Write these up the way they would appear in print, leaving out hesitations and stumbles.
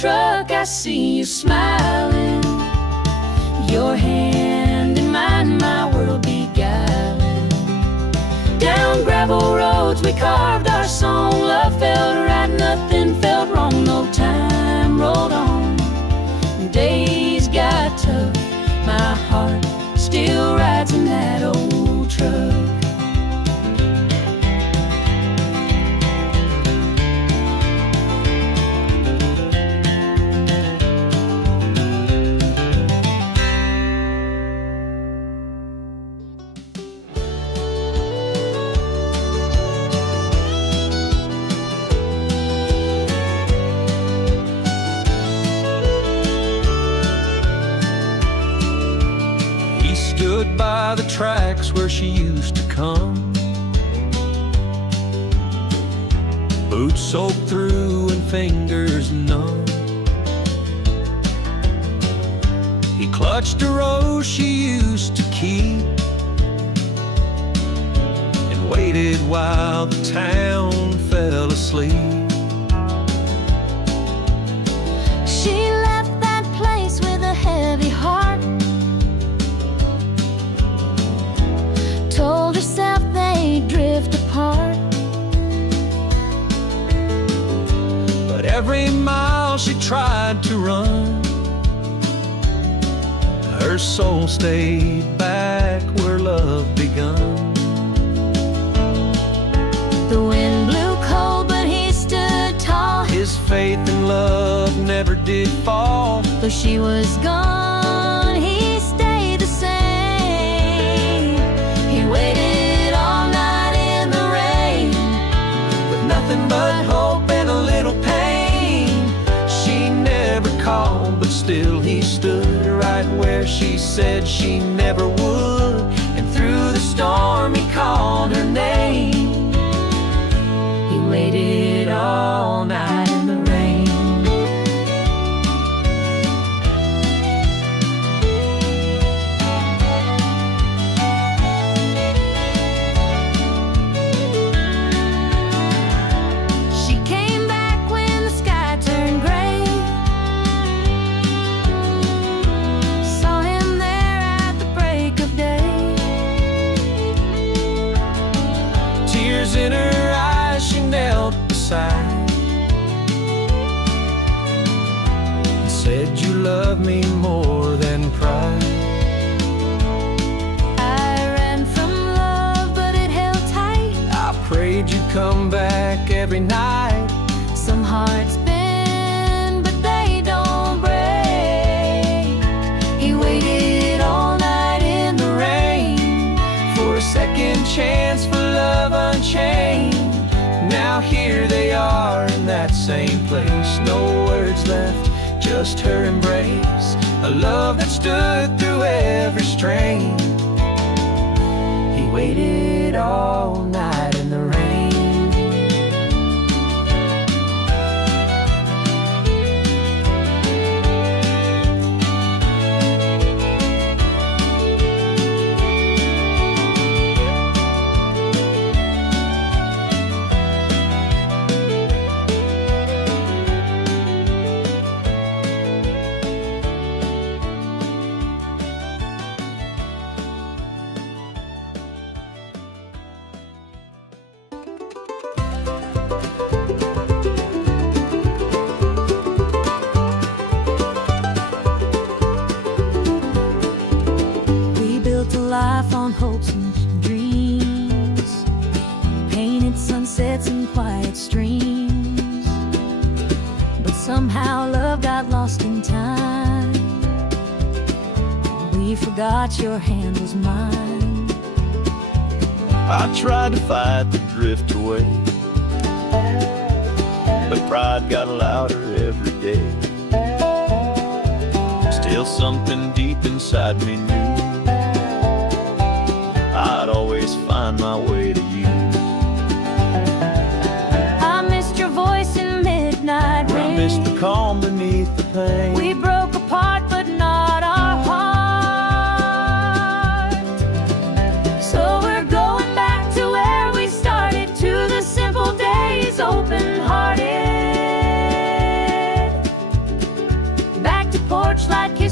truck, I see you smiling, your hand in mine, my world beguiling. Down gravel roads we carved our song, love felt right, nothing felt wrong, no time rolled on. Days got tough, my heart still rides in that old truck. Stood by the tracks where she used to come, boots soaked through and fingers numb. He clutched a rose she used to keep and waited while the town fell asleep. She left that place with a heavy heart, told herself they'd drift apart. But every mile she tried to run, her soul stayed back where love begun. The wind blew cold, but he stood tall. His faith in love never did fall. Though she was gone, he stayed the same. He waited all night in the rain, With nothing but hope and a little pain. She never called, but still he stood right where she said she never would. And through the storm he called her name. He waited all night in the rain. she came back when the sky turned gray. Saw him there at the break of day. Tears in her eyes, she knelt beside and said, "You love me more than pride." I ran from love, but it held tight. I prayed you'd come back every night. Some hearts bend, but they don't break. He waited all night in the rain For a second chance, for love unchained. Now here they are in that same place. No words left, just her embrace. A love that stood through every strain. He waited all night in the rain. We built a life on hopes and dreams, painted sunsets and quiet streams. But somehow love got lost in time. We forgot your hand was mine. I tried to fight the drift away, but pride got louder every day. Still something deep inside me knew I'd always find my way to you. I missed your voice in midnight I rain. missed the calm beneath the pain. We broke apart, but not our heart. So we're going back to where we started, to the simple days, open-hearted.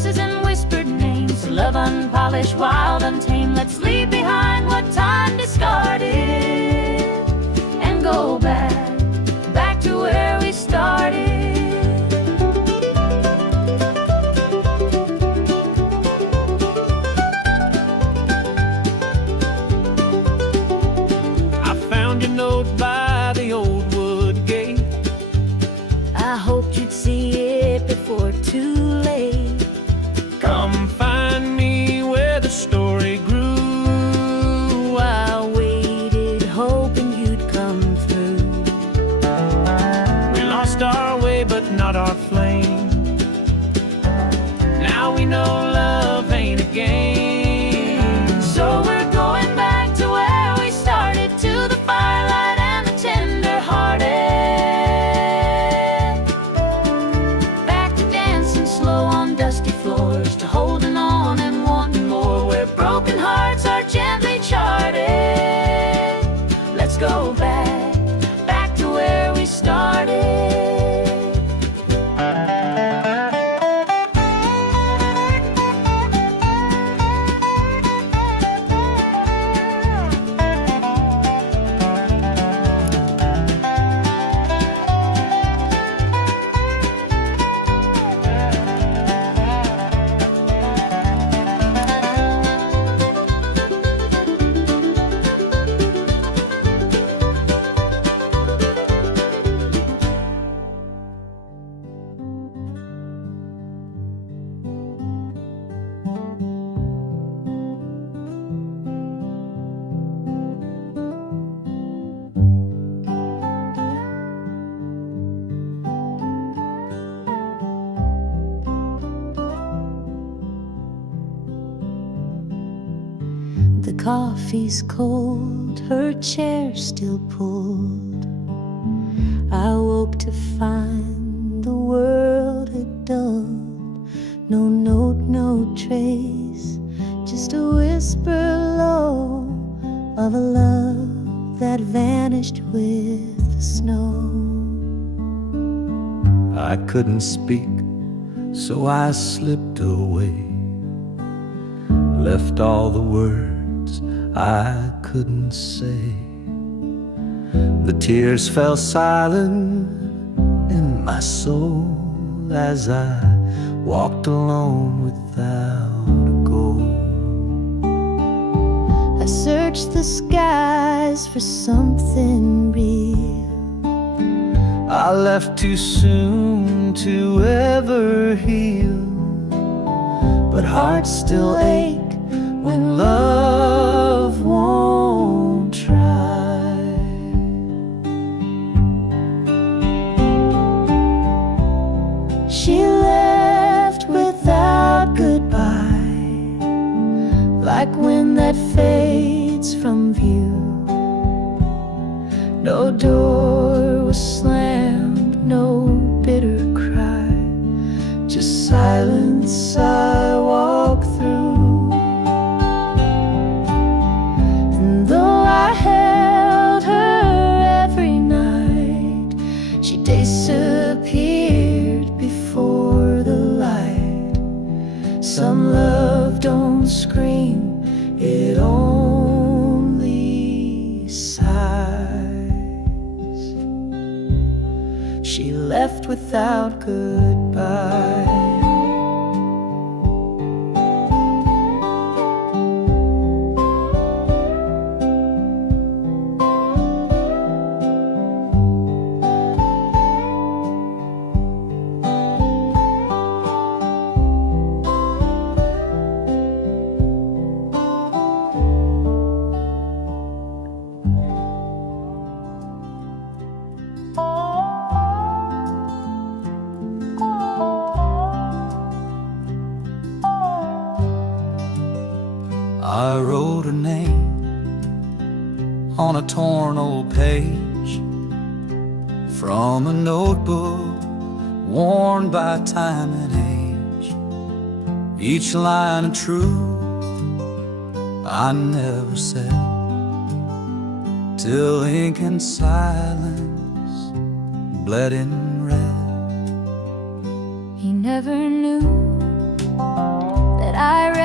voices and whispered names. Love unpolished, wild, untamed. Let's leave behind what time discarded and go back to where we started. I found your note by the old wood gate. I hoped you'd see it before too late. Come find me where the story grew. I waited, hoping you'd come through. We lost our way, but not our flame. Now we know love ain't a game. So we're going back to where we started, to the firelight and the tender-hearted. Back to dancing slow on dusty floors, to holding on and wanting more, where broken hearts are gently charted. Let's go back to where we started. The coffee's cold, her chair still pulled. I woke to find the world had dulled. No note, no trace, just a whisper low of a love that vanished with the snow. I couldn't speak, so I slipped away. Left all the words I couldn't say. The tears fell silent in my soul as I walked alone without a goal. I searched the skies for something real. I left too soon to ever heal, but hearts still ache when love won't try. She left without goodbye, like wind that fades from view. No door was slammed, no bitter cry, just silence I walk through. And though I held her every night, she disappeared before the light. Some love don't scream, it only sighs. She left without goodbye. I wrote her name on a torn old page from a notebook worn by time and age. Each line of truth I never said, till ink and silence bled in red. He never knew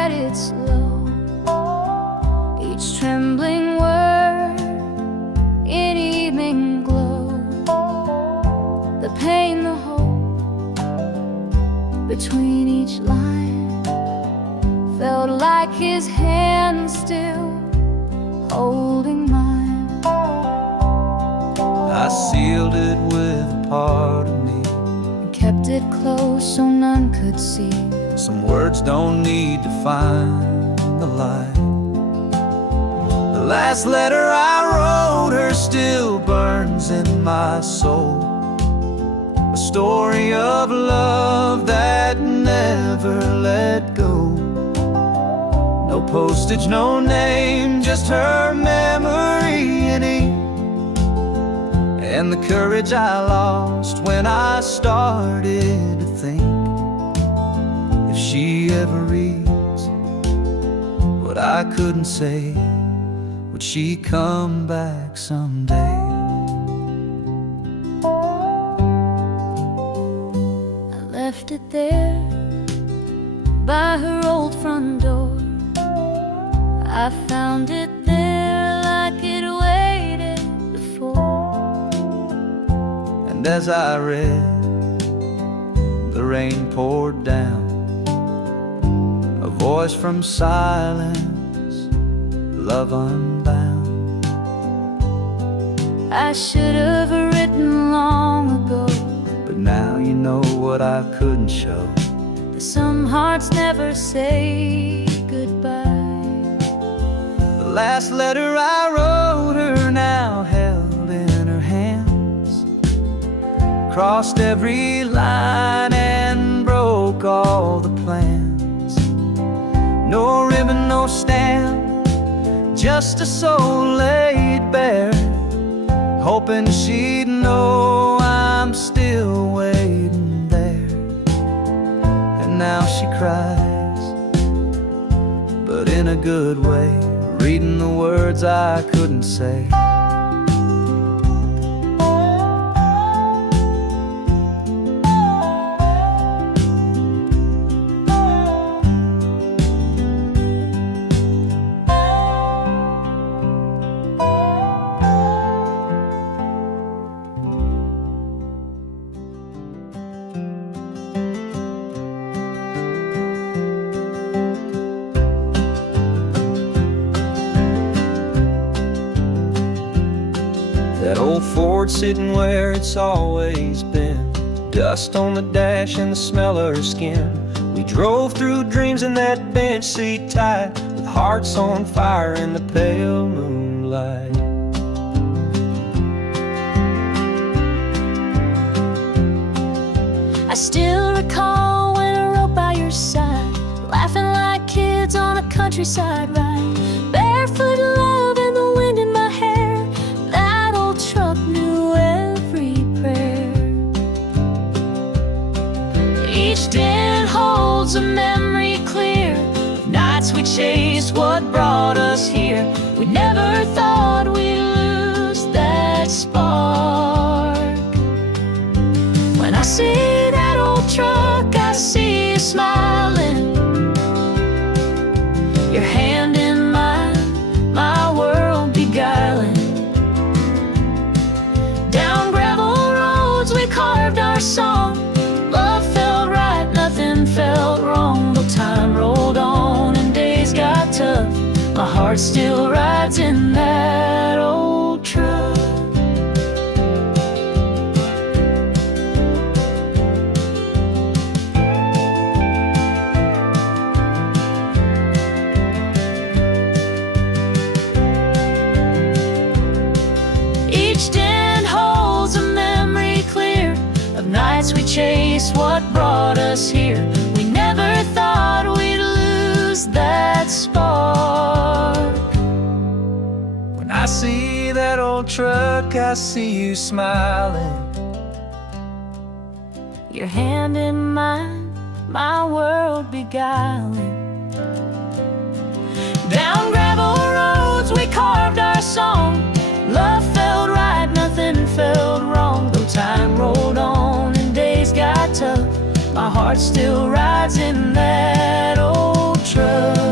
write it slow, each trembling word in evening glow. The pain, the hope between each line felt like his hand still holding mine. I sealed it with a part of me, And kept it close so none could see. some words don't need to find the light. The last letter I wrote her still burns in my soul, a story of love that never let go. No postage, no name, just her memory in ink, and the courage I lost when I started to think, if she ever reads what I couldn't say, would she come back someday? I left it there by her old front door. I found it there like it waited before. And as I read, the rain poured down, a voice from silence, love unbound. I should have written long ago, But now you know what I couldn't show. that some hearts never say goodbye. The last letter I wrote her now held in her hands, crossed every line and broke all the plans. No ribbon, no stamp, just a soul laid bare, hoping she'd know I'm still waiting there. And now she cries, but in a good way, reading the words I couldn't say. That old Ford sitting where it's always been, dust on the dash and the smell of her skin. We drove through dreams in that bench seat tight, with hearts on fire in the pale moonlight. I still recall when I rode by your side, laughing like kids on a countryside ride, barefoot love and the wind in my hair. That old truck knew every prayer. Each dent holds a memory clear of nights we chased what brought us here. We never thought we'd lose that spark. When I see that old truck, I see you smiling, your hand in mine, my world beguiling. Down gravel roads we carved our song, love felt right, nothing felt wrong. Though time rolled on and days got tough, my heart still rides in that old truck. Each dent holds a memory clear of nights we chased what brought us here. We never thought we'd lose that spark. When I see that old truck, I see you smiling, Your hand in mine, my world beguiling. Down gravel roads we carved our song, love felt right, nothing felt wrong. Though time rolled on and days got tough, my heart still rides in that old truck.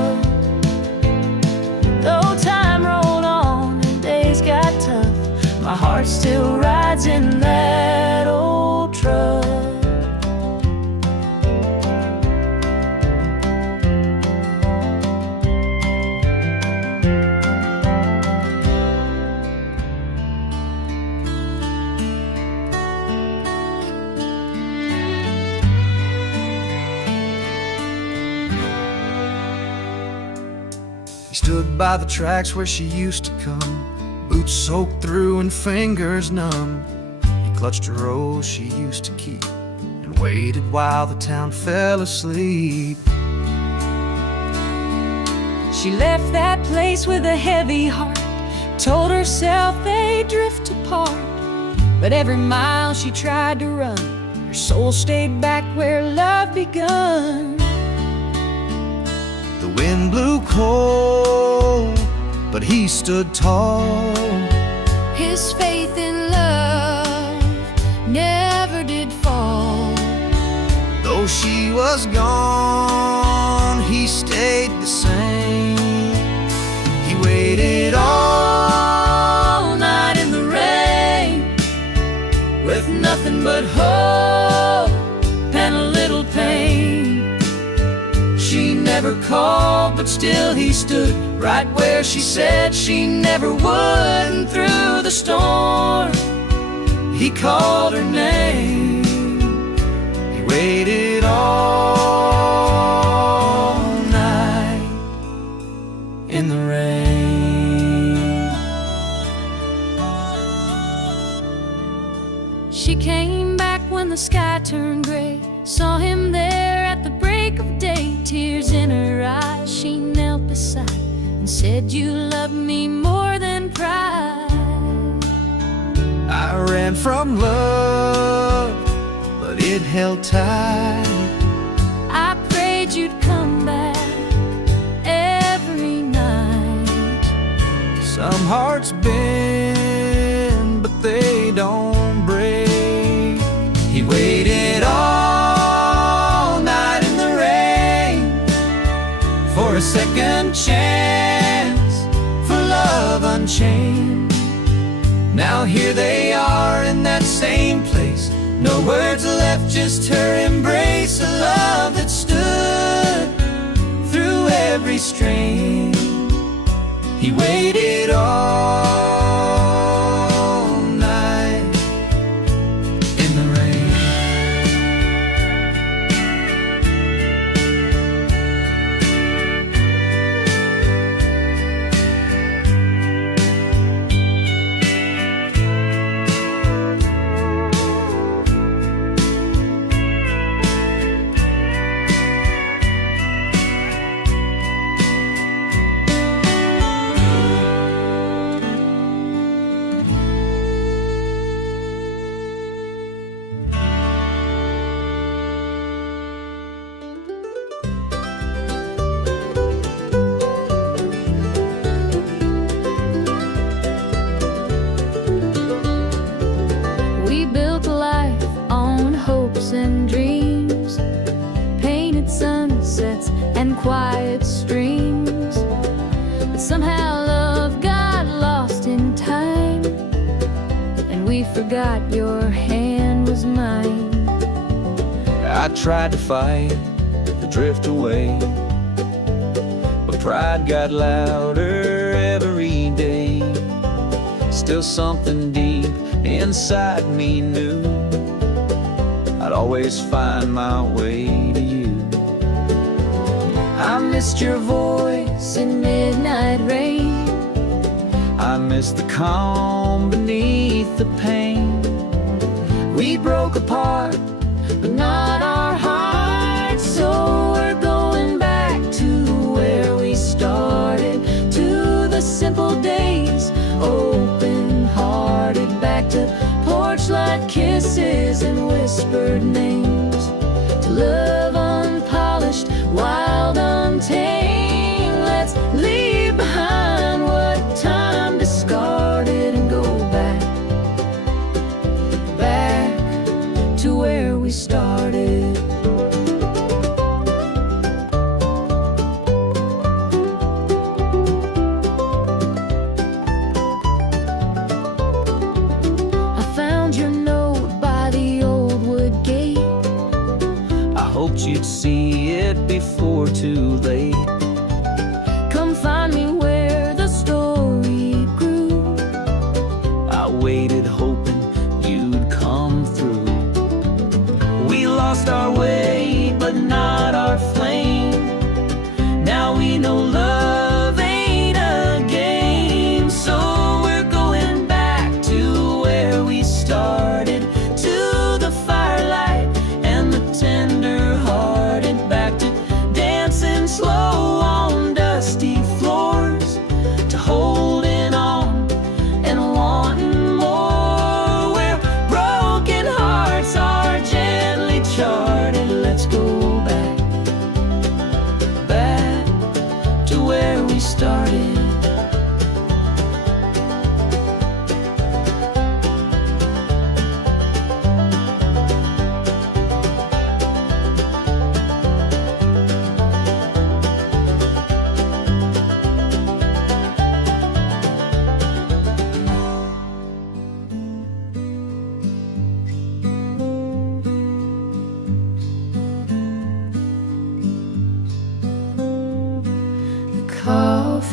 stood by the tracks where she used to come, boots soaked through and fingers numb. He clutched a rose she used to keep and waited while the town fell asleep. She left that place with a heavy heart, told herself they'd drift apart. But every mile she tried to run, her soul stayed back where love begun. The wind blew cold, but he stood tall. His faith in love never did fall. Though she was gone, he stayed the same. He waited all night in the rain, with nothing but hope and a little pain. She never called, but still he stood right where she said she never would. And through the storm, he called her name. He waited all night in the rain. She came back when the sky turned gray, saw him there at the break of day. Tears in her eyes, she knelt beside and said, "You love me more than pride." I ran from love, but it held tight. I prayed you'd come back every night. Some hearts bend, but they don't break. He waited all night in the rain for a second chance, for love unchained. Now here they are in that same place, no words left, just her embrace. A love that stood through every strain. He waited all night in the rain. We built a life on hopes and dreams, painted sunsets and quiet streams. But somehow love got lost in time, and we forgot your hand was mine. I tried to fight, to drift away, but pride got louder every day. Still something deep inside me knew I'd always find my way to you. I missed your voice in midnight rain. I missed the calm beneath the pain. We broke apart, but not our hearts. So we're going back to where we started, to the simple days, open-hearted, back to porch light kisses and whispered names, to love unpolished, wild, untamed. Let's leave behind what time discarded and go back, back to where we started. I found your note by the old wood gate. I hoped you'd see it before too late. Come find me where the story grew. I waited hoping you'd come through. We lost our way, but not our flame. Now we know love ain't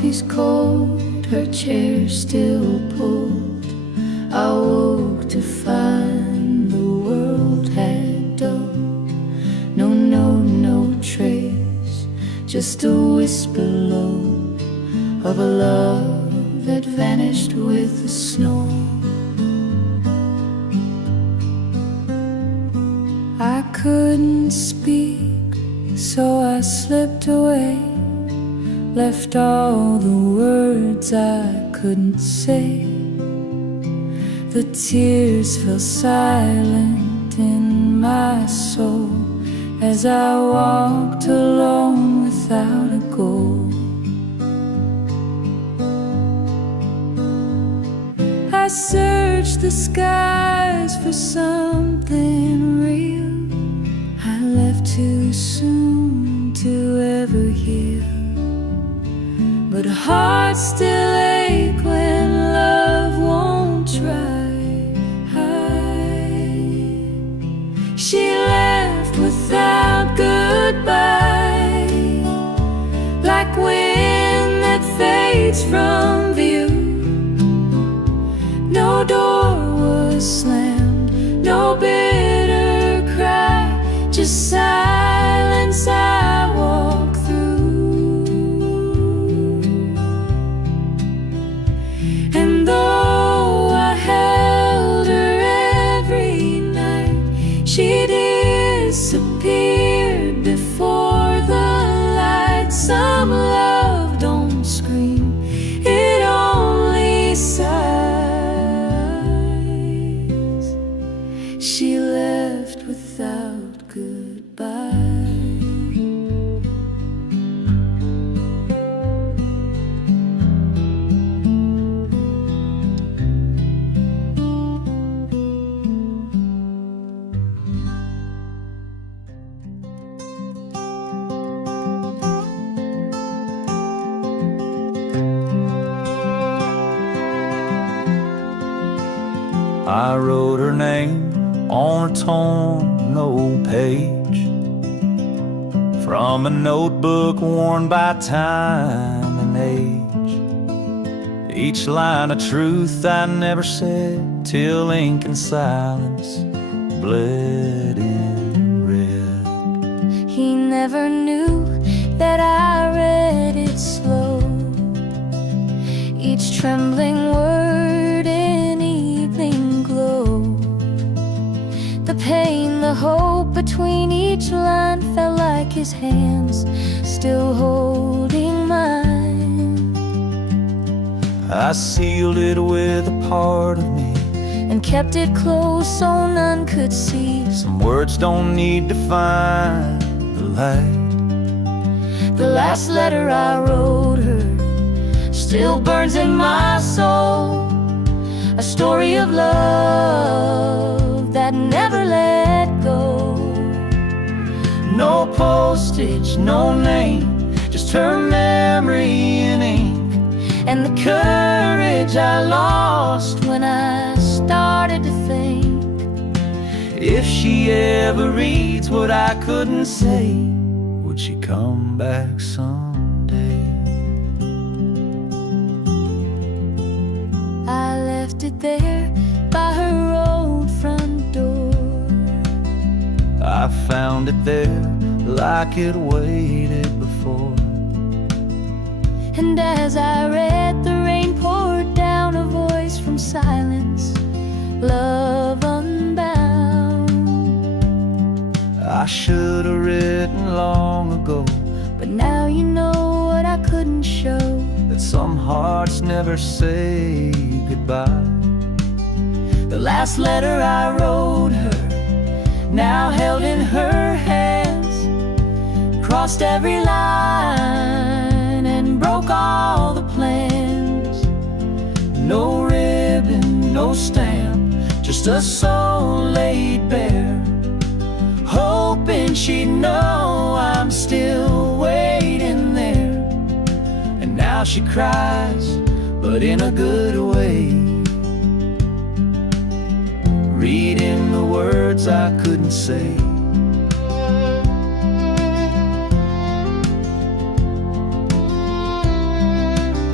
she's cold, her chair still pulled. I woke to find the world had dulled. No trace, just a whisper low of a love that vanished with the snow. I couldn't speak, so I slipped away, left all the words I couldn't say. The tears fell silent in my soul as I walked alone without a goal. I searched the skies for something real. I left too soon to ever heal, but hearts still ache when love won't try. She left without goodbye, like wind that fades from view. No door was slammed, no bitter cry, just silence I walk through. And though I held her every night, she disappeared before the light. Some love don't scream, it only sighs. She left without goodbye. I wrote her name on a torn old page from a notebook worn by time and age. Each line a truth I never said till ink and silence bled in red. He never knew that I read it slow, each trembling word in evening glow. The pain, the hope between each line felt like his hands still holding mine. I sealed it with a part of me and kept it close so none could see. Some words don't need to find the light. The last letter I wrote her still burns in my soul, a story of love that never let go. No postage, no name, just her memory in ink, and the courage I lost when I started to think. If she ever reads what I couldn't say, would she come back someday? I left it there by her old front door. I found it there like it waited before. And as I read, the rain poured down, a voice from silence, love unbound. I should have written long ago, but now you know what I couldn't show, that some hearts never say goodbye. The last letter I wrote her, now held in her hands, crossed every line and broke all the plans. No ribbon, no stamp, just a soul laid bare, hoping she'd know I'm still waiting there. And now she cries, but in a good way, reading the words I couldn't say.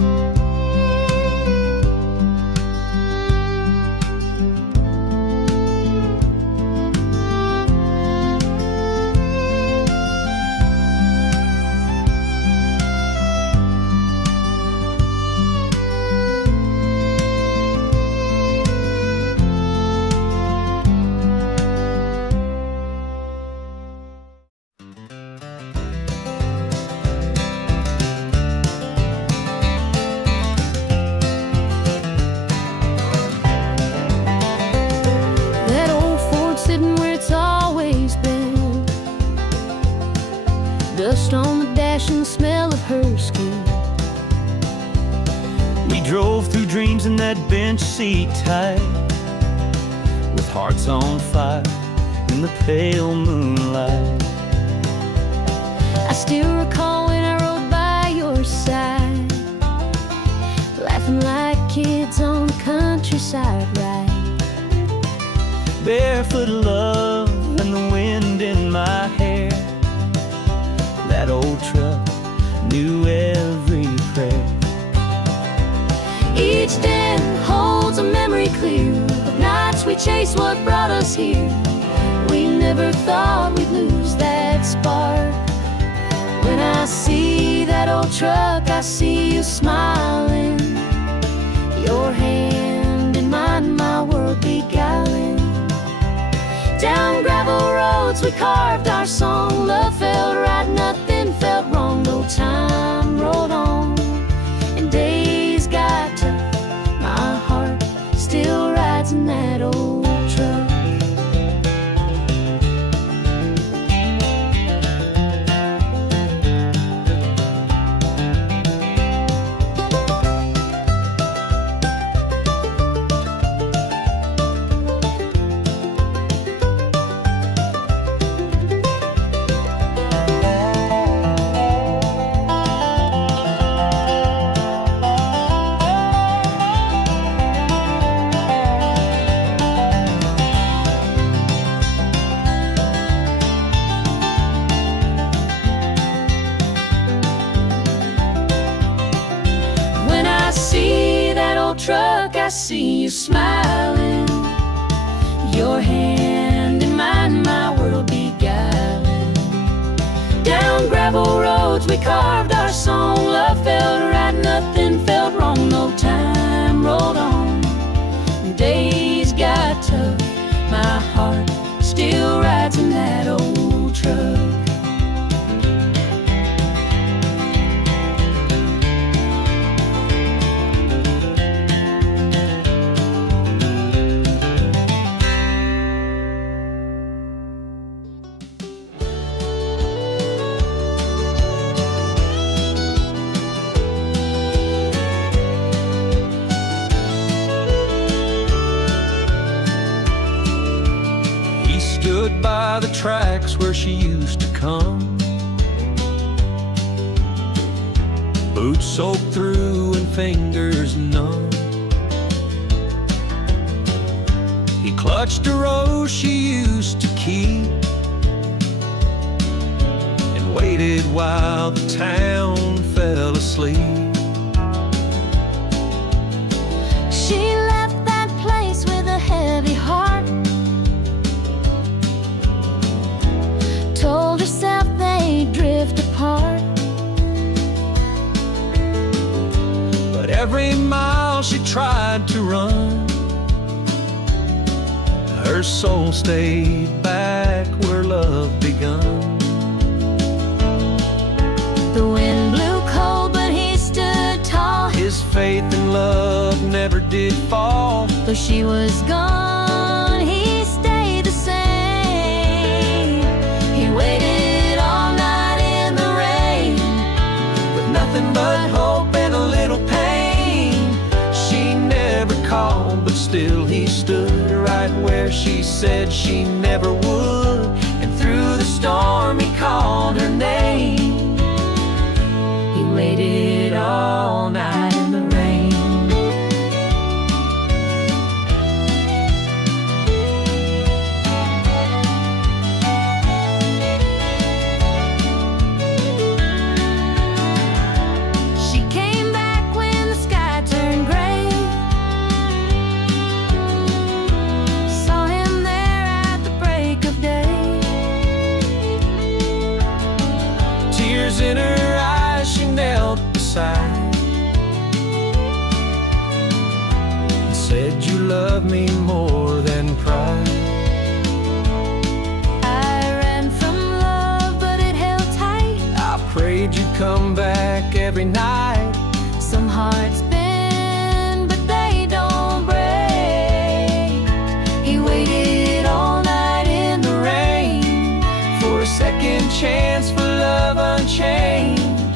brush and the smell of her skin. We drove through dreams in that bench seat tight, with hearts on fire in the pale moonlight. I still recall when I rode by your side, laughing like kids on the countryside ride. Barefoot love and the wind in my hair. That old truck knew every prayer. Each day holds a memory clear of nights we chased what brought us here. We never thought we'd lose that spark. When I see that old truck, I see you smiling, your hand in mine, my world beguiling. Down gravel roads we carved our song. Love felt right, nothing felt wrong. No time rolled on and days got tough. My heart still rides in that old truck. Truck, I see you smiling, your hand in mine, my world beguiling. Down gravel roads we carved our song. Love felt right, nothing felt wrong. No time rolled on, days got tough. My heart still rides in that old truck. Stood by the tracks where she used to come, boots soaked through and fingers numb. He clutched a rose she used to keep and waited while the town fell asleep. She left that place with a heavy heart, told herself they'd drift apart. But every mile she tried to run, her soul stayed back where love begun. The wind blew cold, but he stood tall. His faith in love never did fall. Though she was gone, he stayed the same. He waited all night in the rain, With nothing but hope and a little pain. She never called, but still he stood right where she said she never would. And through the storm he called her name. he waited all night in the rain. She came back when the sky turned gray, saw him there at the break of day. Tears in her eyes, she knelt beside and said, "You love me more than pride." I ran from love, but it held tight. I prayed you'd come back every night. Some hearts bend, but they don't break. He waited all night in the rain For a second chance, for love unchained.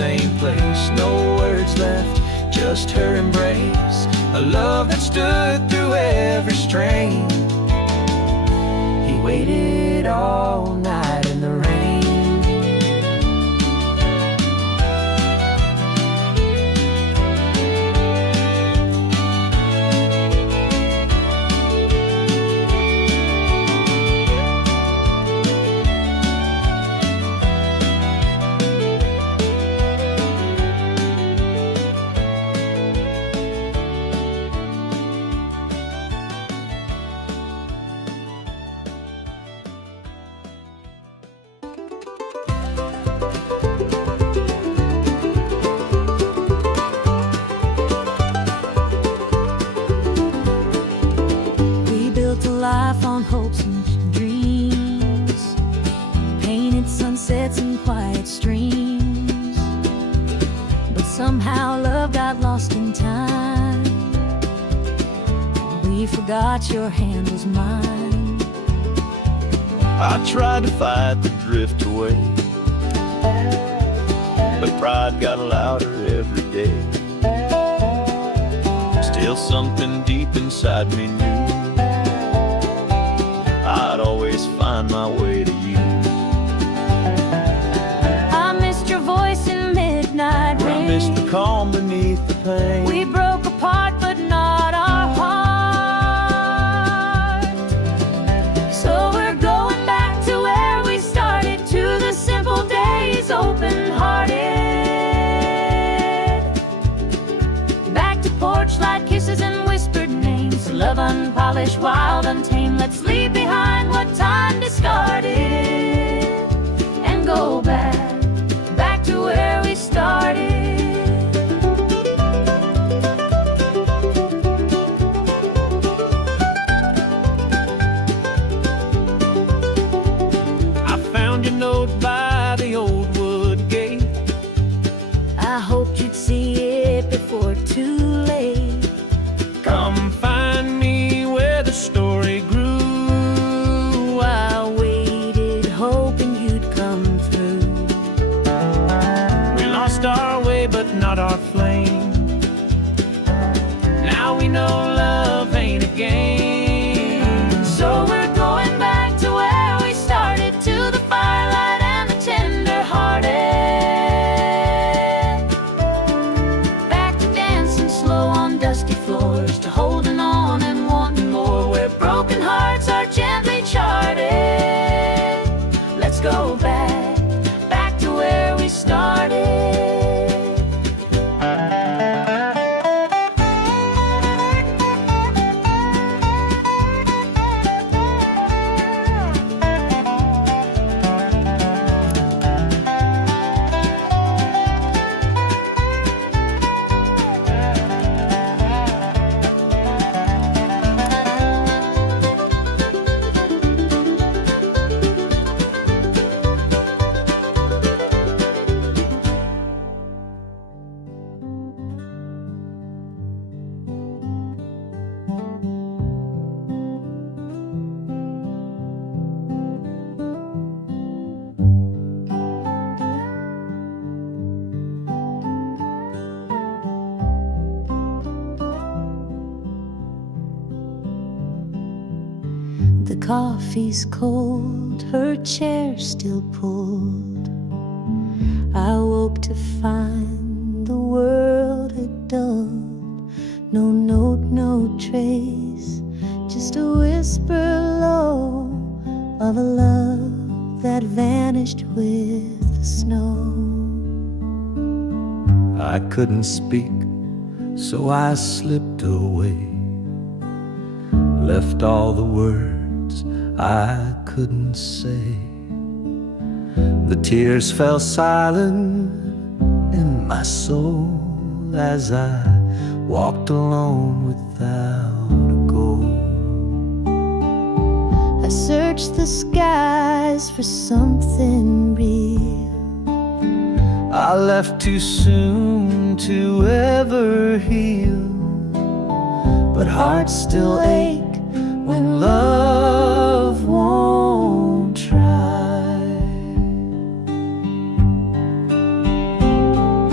same place. No words left, just her embrace. A love that stood through every strain. He waited all night in the rain. Life on hopes and dreams, painted sunsets and quiet streams. But somehow love got lost in time. We forgot your hand was mine. I tried to fight the drift away, but pride got louder every day. Still something deep inside me knew I'd always find my way to you. I missed your voice in midnight rain. I missed the calm beneath the pain. We broke apart but not our heart. So we're going back to where we started, to the simple days, open-hearted. Back to porch light kisses and whispered names. Love unpolished, wild, untamed. Let's leave behind what time discarded and go back to where we started. I found your note by the old wood gate. I hoped you'd see it before too late. Come find me where the story grew. I waited, hoping you'd come through. We lost our way, but not our flame. Now we know love ain't a game. So we're going back to where we started, to the firelight and the tender-hearted. Back to dancing slow on dusty floors, to holding on and wanting more, where broken hearts are gently charted. Let's go back to where we started. The coffee's cold, her chair still pulled. I woke to find the world had dulled. No note, no trace, just a whisper low of a love that vanished with the snow. I couldn't speak, so I slipped away. Left all the words I couldn't say. The tears fell silent in my soul as I walked alone without a goal. I searched the skies for something real. I left too soon to ever heal, but hearts still ache when love won't try.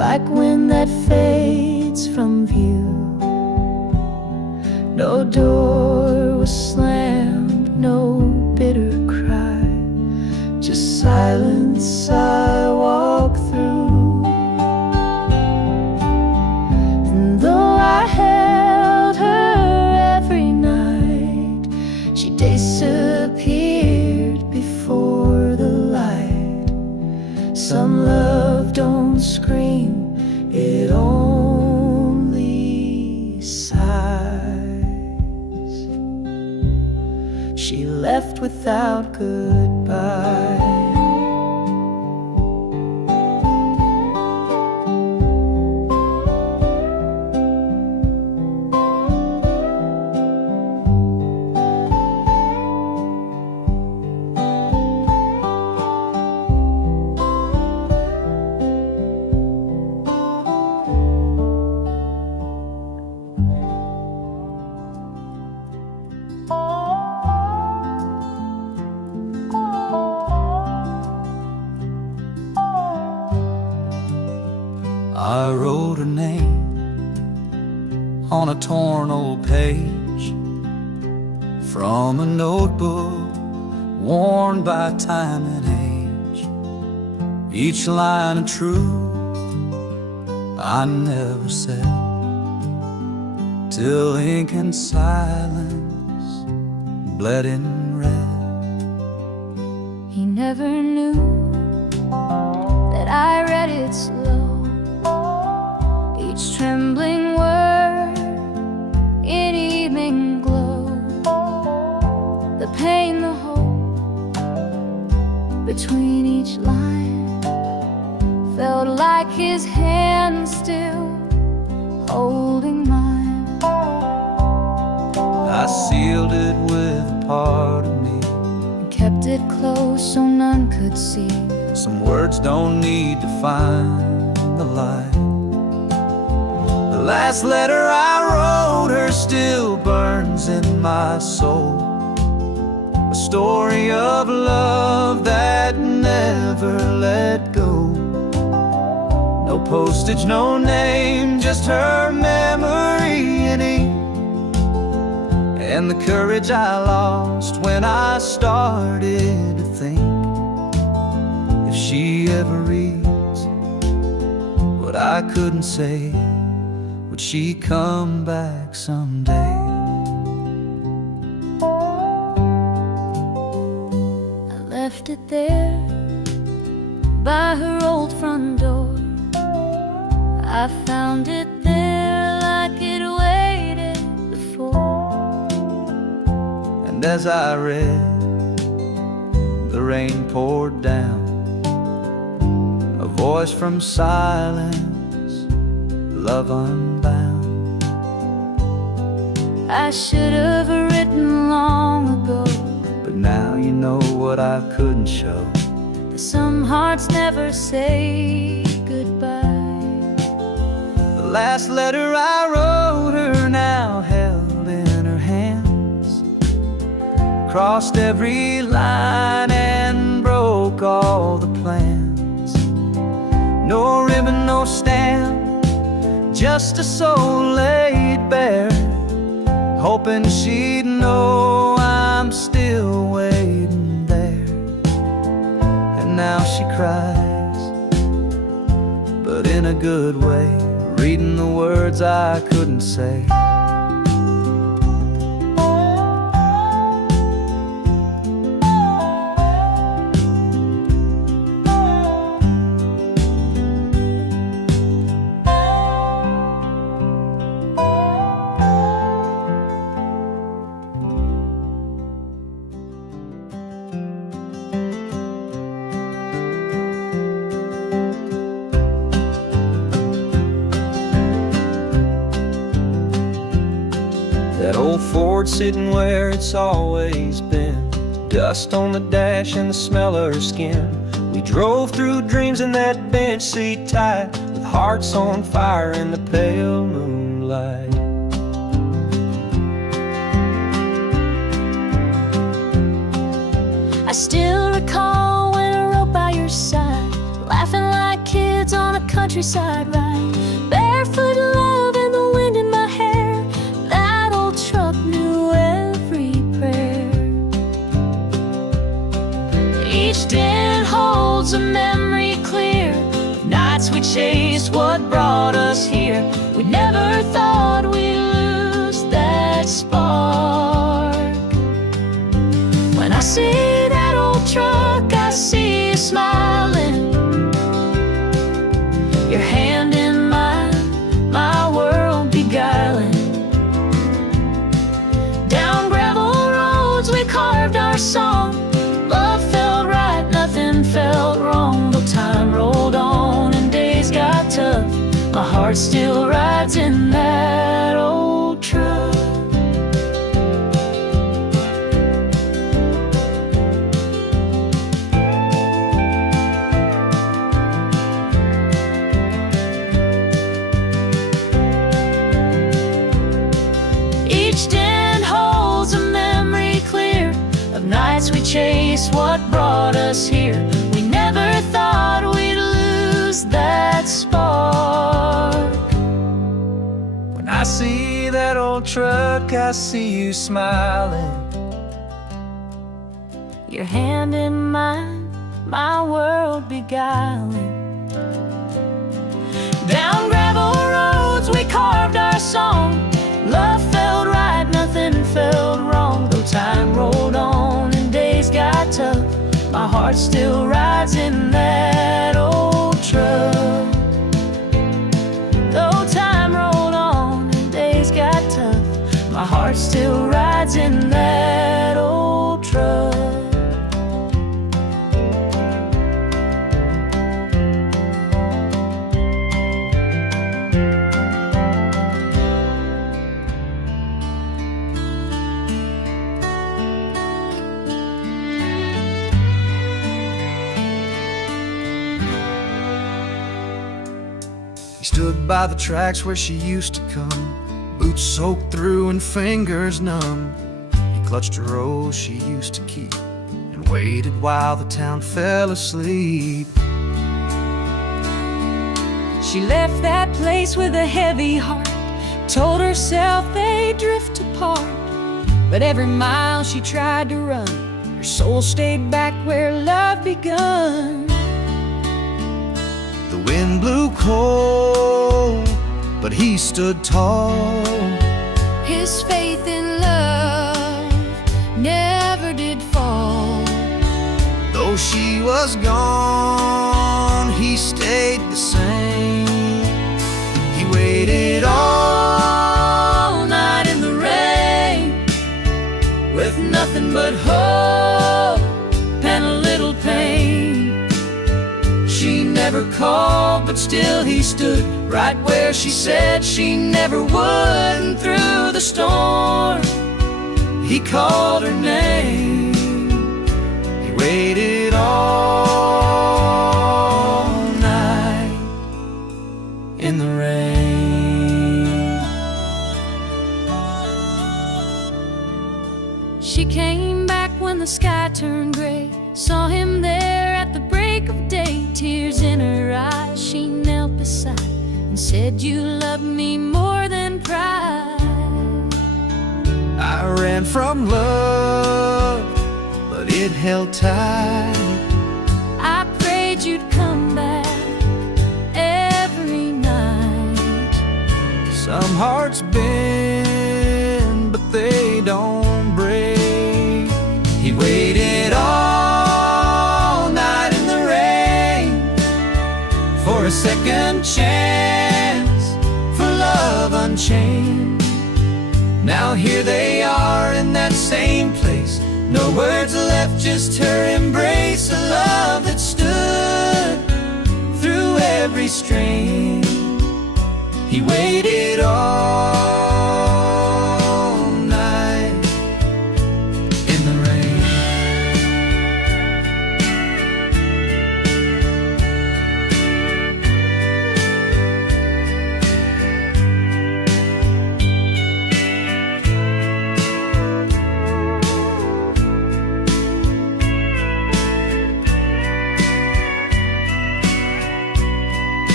like wind that fades from view. No door was slammed, no bitter cry, just silence I walk through. And though I held her every night, she disappeared before the light. Some love don't scream, it only sighs. She left without goodbye. I wrote her name on a torn old page from a notebook worn by time and age. Each line of truth I never said, till ink and silence bled in red. He never knew that I read it slow, each trembling word in evening glow. The pain, the hope between each line felt like his hand still holding mine. I sealed it with a part of me, And kept it close so none could see. some words don't need to find the light. The last letter I wrote her still burns in my soul, a story of love that never let go. No postage, no name, just her memory in ink, and the courage I lost when I started to think, if she ever reads what I couldn't say, would she come back someday? I left it there by her old front door. I found it there like it waited before. And as I read, the rain poured down, a voice from silence, love unbound. I should have written long ago, But now you know what I couldn't show. that some hearts never say goodbye. The last letter I wrote her now held in her hands, crossed every line and broke all the plans. No ribbon, no stamp, just a soul laid bare, hoping she'd know I'm still waiting there. And now she cries, but in a good way, reading the words I couldn't say. That old Ford sitting where it's always been, dust on the dash and the smell of her skin. We drove through dreams in that bench seat tight, with hearts on fire in the pale moonlight. I still recall when I rode by your side, laughing like kids kids on a countryside ride, barefoot love and the wind in my hair. That old truck knew every prayer. Each den holds a memory clear, nights we chased what brought us here. We never thought we'd lose that spark. When I see that old truck, I see you smiling, your hand in mine, my world beguiling. Down gravel roads we carved our song. Love felt right, nothing felt wrong. Though time rolled on and days got tough, my heart still rides in that old truck. Each den holds a memory clear of nights we chased what brought us here. We never thought we'd lose that spark. When I see that old truck, I see you smiling, Your hand in mine, my world beguiling. Down gravel roads we carved our song. Love felt right, nothing felt wrong. Though time rolled on and days got tough, my heart still rides in that old truck. Though time rolled on and days got tough, my heart still rides in that old truck. He stood by the tracks where she used to come, boots soaked through and fingers numb. He clutched a rose she used to keep and waited while the town fell asleep. She left that place with a heavy heart, told herself they'd drift apart. But every mile she tried to run, her soul stayed back where love begun. The wind blew cold, but he stood tall. His faith in love never did fall. Though she was gone, he stayed the same. He waited all night in the rain, with nothing but hope and a little pain. She never called, but still he stood right where she said she never would. And through the storm, he called her name. He waited all night in the rain. She came back when the sky turned gray, saw him there at the break of day. Tears in her eyes, she knelt beside and said, "You love me more than pride." I ran from love, but it held tight. I prayed you'd come back every night. Some hearts bend, but they don't break. He waited all night in the rain for a second chance, for love unchained. Now here they are in that same place, no words left, just her embrace. A love that stood through every strain. He waited all night in the rain.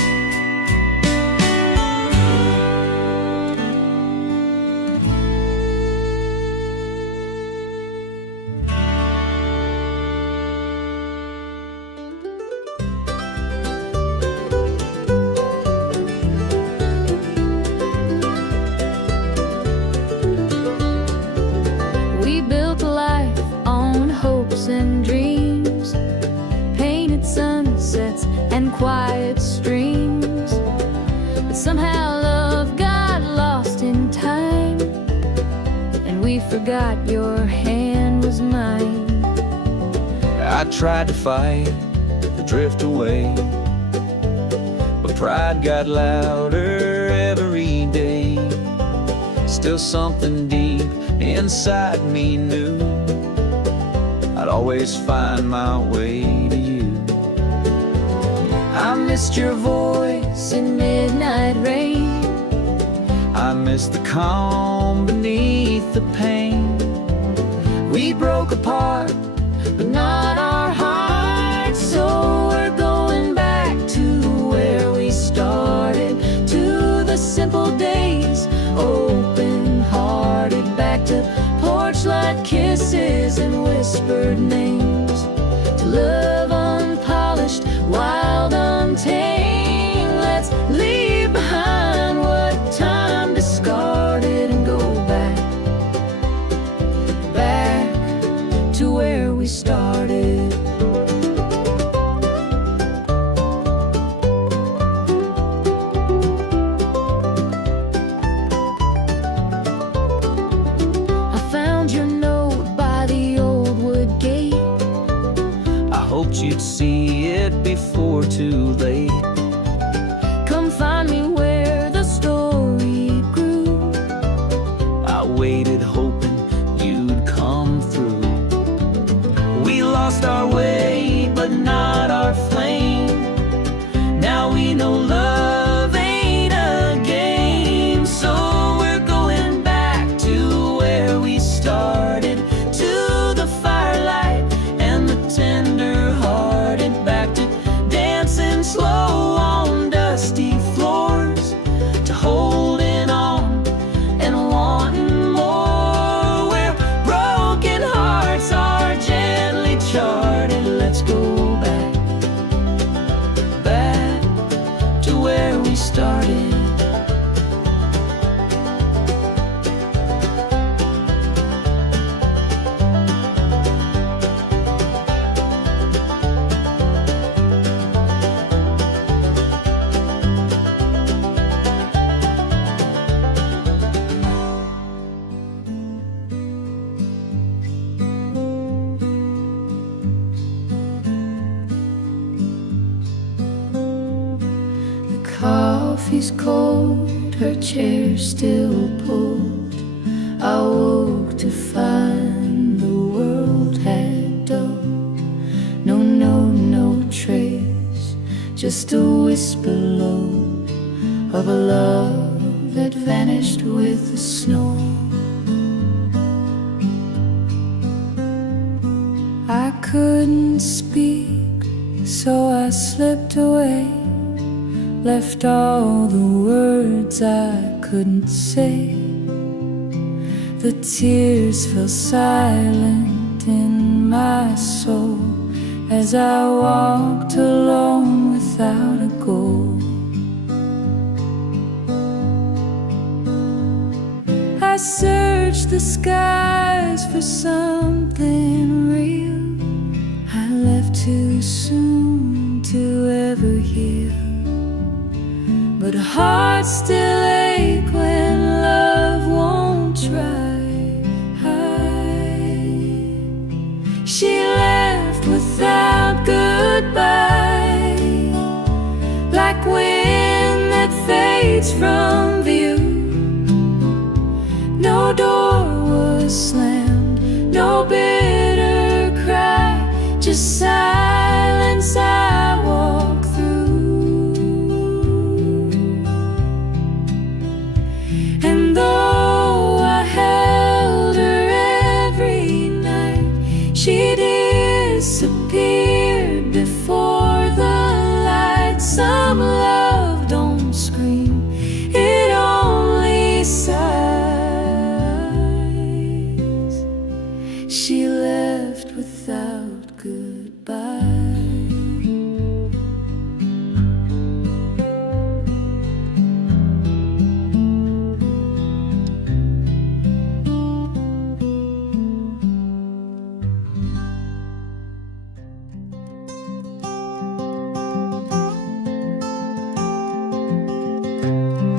forgot your hand was mine. I tried to fight the drift away, but pride got louder every day. Still something deep inside me knew I'd always find my way to you. I missed your voice in midnight rain. I missed the calm beneath the pain. We broke apart, but not our hearts. So we're going back to where we started, to the simple days, open-hearted. Back to porch light kisses and whispered names, to love unpolished, wild, untamed. Let's leave behind what time discarded and go back, back to where we started. I found your note by the old wood gate. I hoped you'd see it before too late. Come find me where the story grew. I waited hoping you'd come through. We lost our way, but not our flame. Now we know love ain't a game. So we're going back to where we started, to the firelight and the tender-hearted. Back to dancing slow on dusty floors, to holding on and wanting more, where broken hearts are gently charted. Let's go back, back to where we started. The coffee's cold, her chair still pulled. I woke to find the world had dulled. No trace, just a whisper low of a love that vanished with the snow. I couldn't speak, so I slipped away, left all the words I couldn't say. The tears fell silent in my soul as I walked alone without a goal. I searched the skies for something real. I left too soon to ever heal, but hearts still ache when love won't try. She left without goodbye, like wind that fades from view. No door was slammed, no bitter cry, just silence I walk through. And though I held her every night, she disappeared before the light. Some love don't scream, it only sighs. She left without goodbye.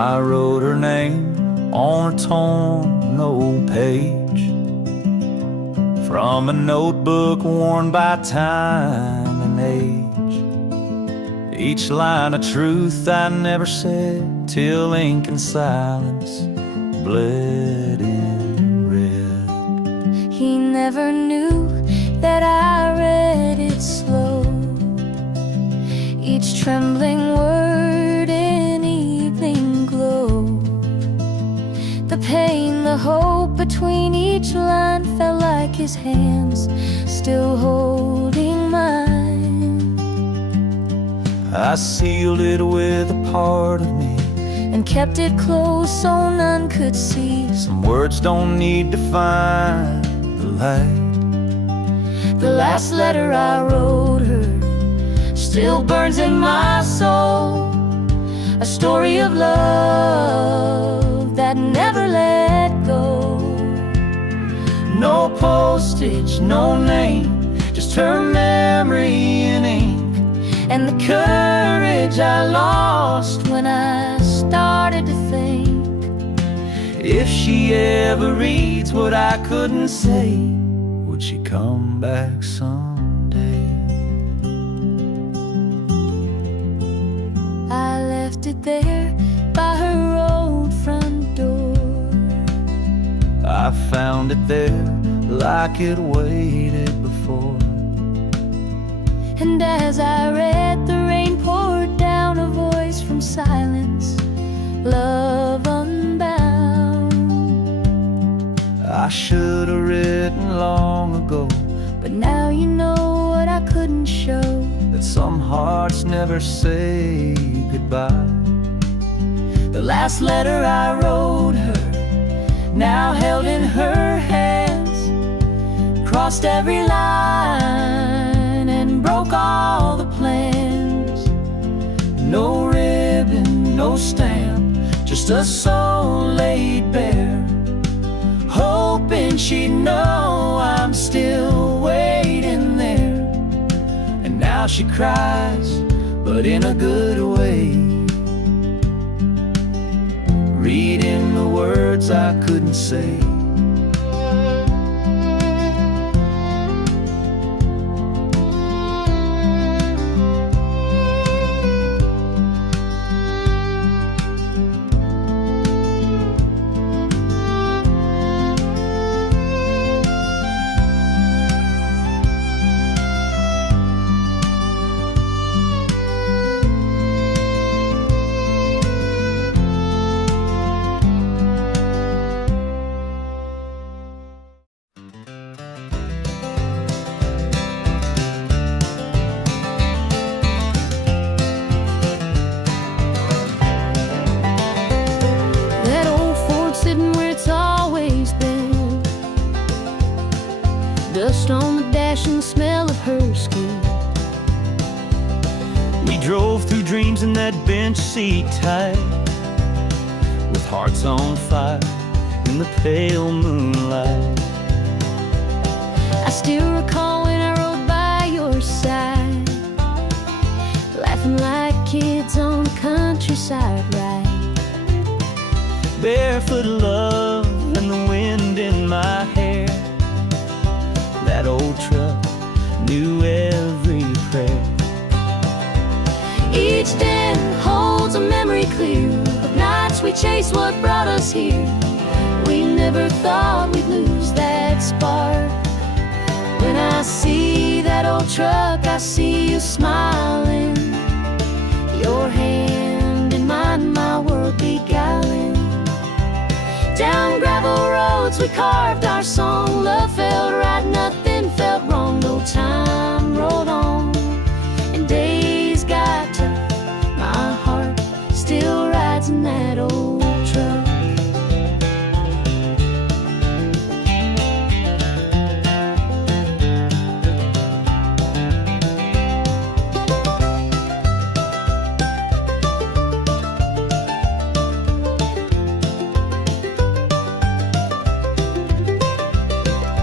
I wrote her name on a torn old page from a notebook worn by time and age. Each line of truth I never said till ink and silence bled in red. He never knew that I read it slow, each trembling word in evening glow. The pain, the hope between each line felt like his hands still holding mine. I sealed it with a part of me and kept it close so none could see. Some words don't need to find the light. The last letter I wrote her still burns in my soul, a story of love that never let go. No postage, no name, just her memory in ink, and the courage I lost when I started to think. If she ever reads what I couldn't say, would she come back someday? I left it there by her old front door. I found it there like it waited before. And as I read, the rain poured down, a voice from silence, love unbound. I should have written long ago, but now you know what I couldn't show, that some hearts never say goodbye. The last letter I wrote her, now held in her hands, crossed every line and broke all the plans. No ribbon, no stamp, just a soul laid bare, hoping she'd know I'm still waiting there. And now she cries, but in a good way, reading the words I couldn't say. Dust on the dash and the smell of her skin. We drove through dreams in that bench seat tight, with hearts on fire in the pale moonlight. I still recall when I rode by your side, laughing like kids on the countryside ride. Barefoot love and the wind in my hair. That old truck knew every prayer. Each den holds a memory clear of nights we chased what brought us here. We never thought we'd lose that spark. When I see that old truck, I see you smiling, your hand in mine, my world beguiling. Down gravel roads we carved our song. Love felt right, nothing felt wrong. No time rolled on and days got tough. My heart still rides in that old truck.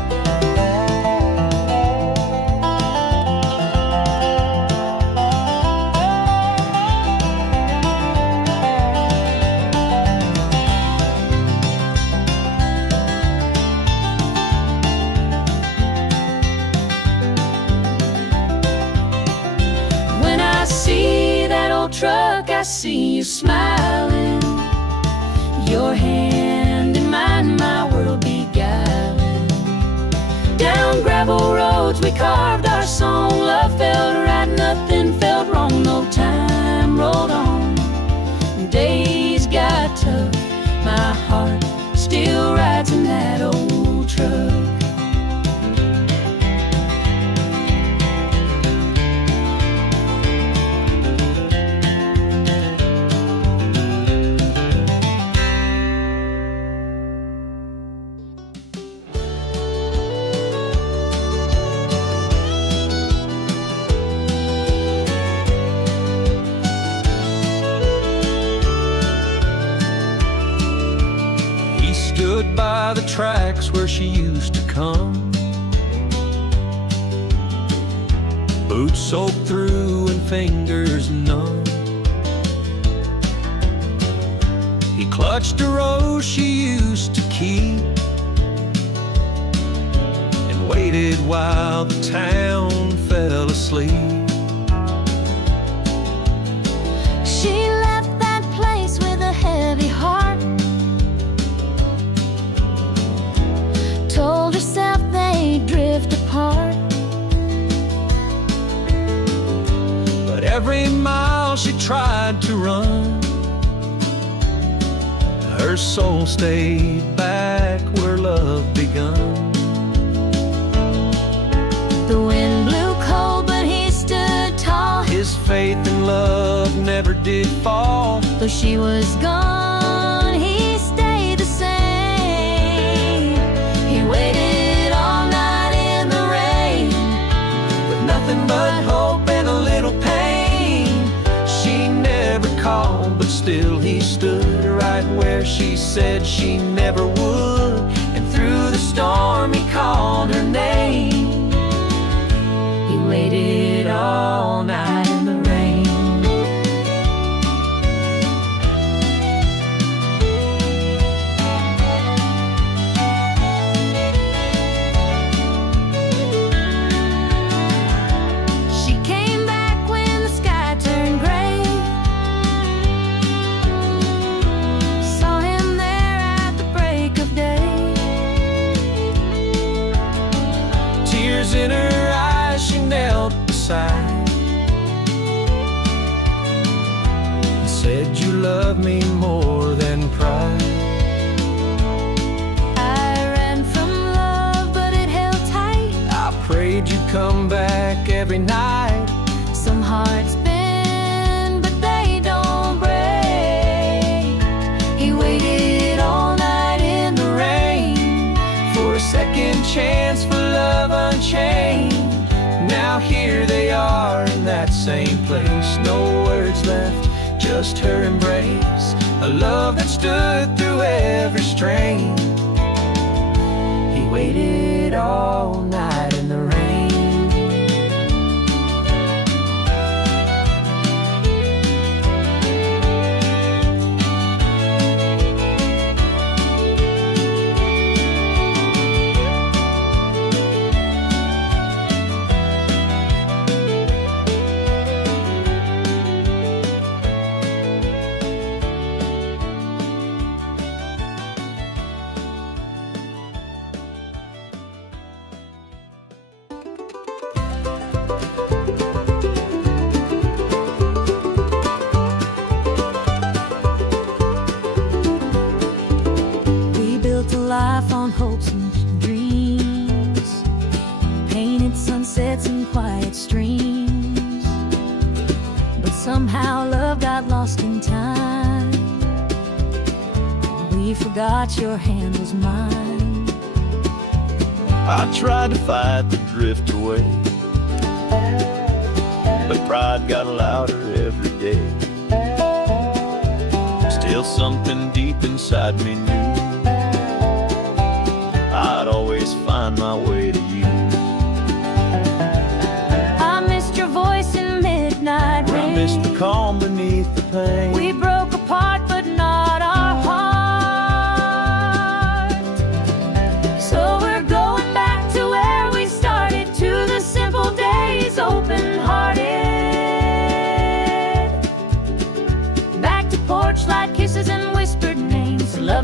old truck, I see you smiling. Your hand in mine, my world beguiling. Down gravel roads we carved our song. Love felt right, nothing felt wrong. No time rolled on, days got tough. My heart still rides in that old truck. Stood by the tracks where she used to come, boots soaked through and fingers numb. He clutched a rose she used to keep and waited while the town fell asleep. She left that place with a heavy heart, told herself they'd drift apart. But every mile she tried to run, her soul stayed back where love begun. The wind blew cold, but he stood tall. His faith in love never did fall. Though she was gone, he stayed the same. He waited all night in the rain, With nothing but hope and a little pain. She never called, but still he stood right where she said she never would. And through the storm he called her name. He waited all night in the rain. she came back when the sky turned gray. Saw him there at the break of day. Tears in her eyes, she knelt beside and said, "You love me more than pride." I ran from love, but it held tight. I prayed you'd come back every night. Some hearts bend, but they don't break. He waited all night in the rain For a second chance for love unchained. Now here they are in that same place. No words left, just her embrace. A love that stood through every strain. He waited all night in the rain. We built a life on hopes and dreams, painted sunsets and quiet streams. But somehow love got lost in time. We forgot your hand was mine. I tried to fight the drift away, but pride got louder every day. Still something deep inside me knew I'd always find my way to you. I missed your voice in midnight I rain. missed the calm beneath the pain. We broke apart, but not our heart. So we're going back to where we started, to the simple days, open-hearted.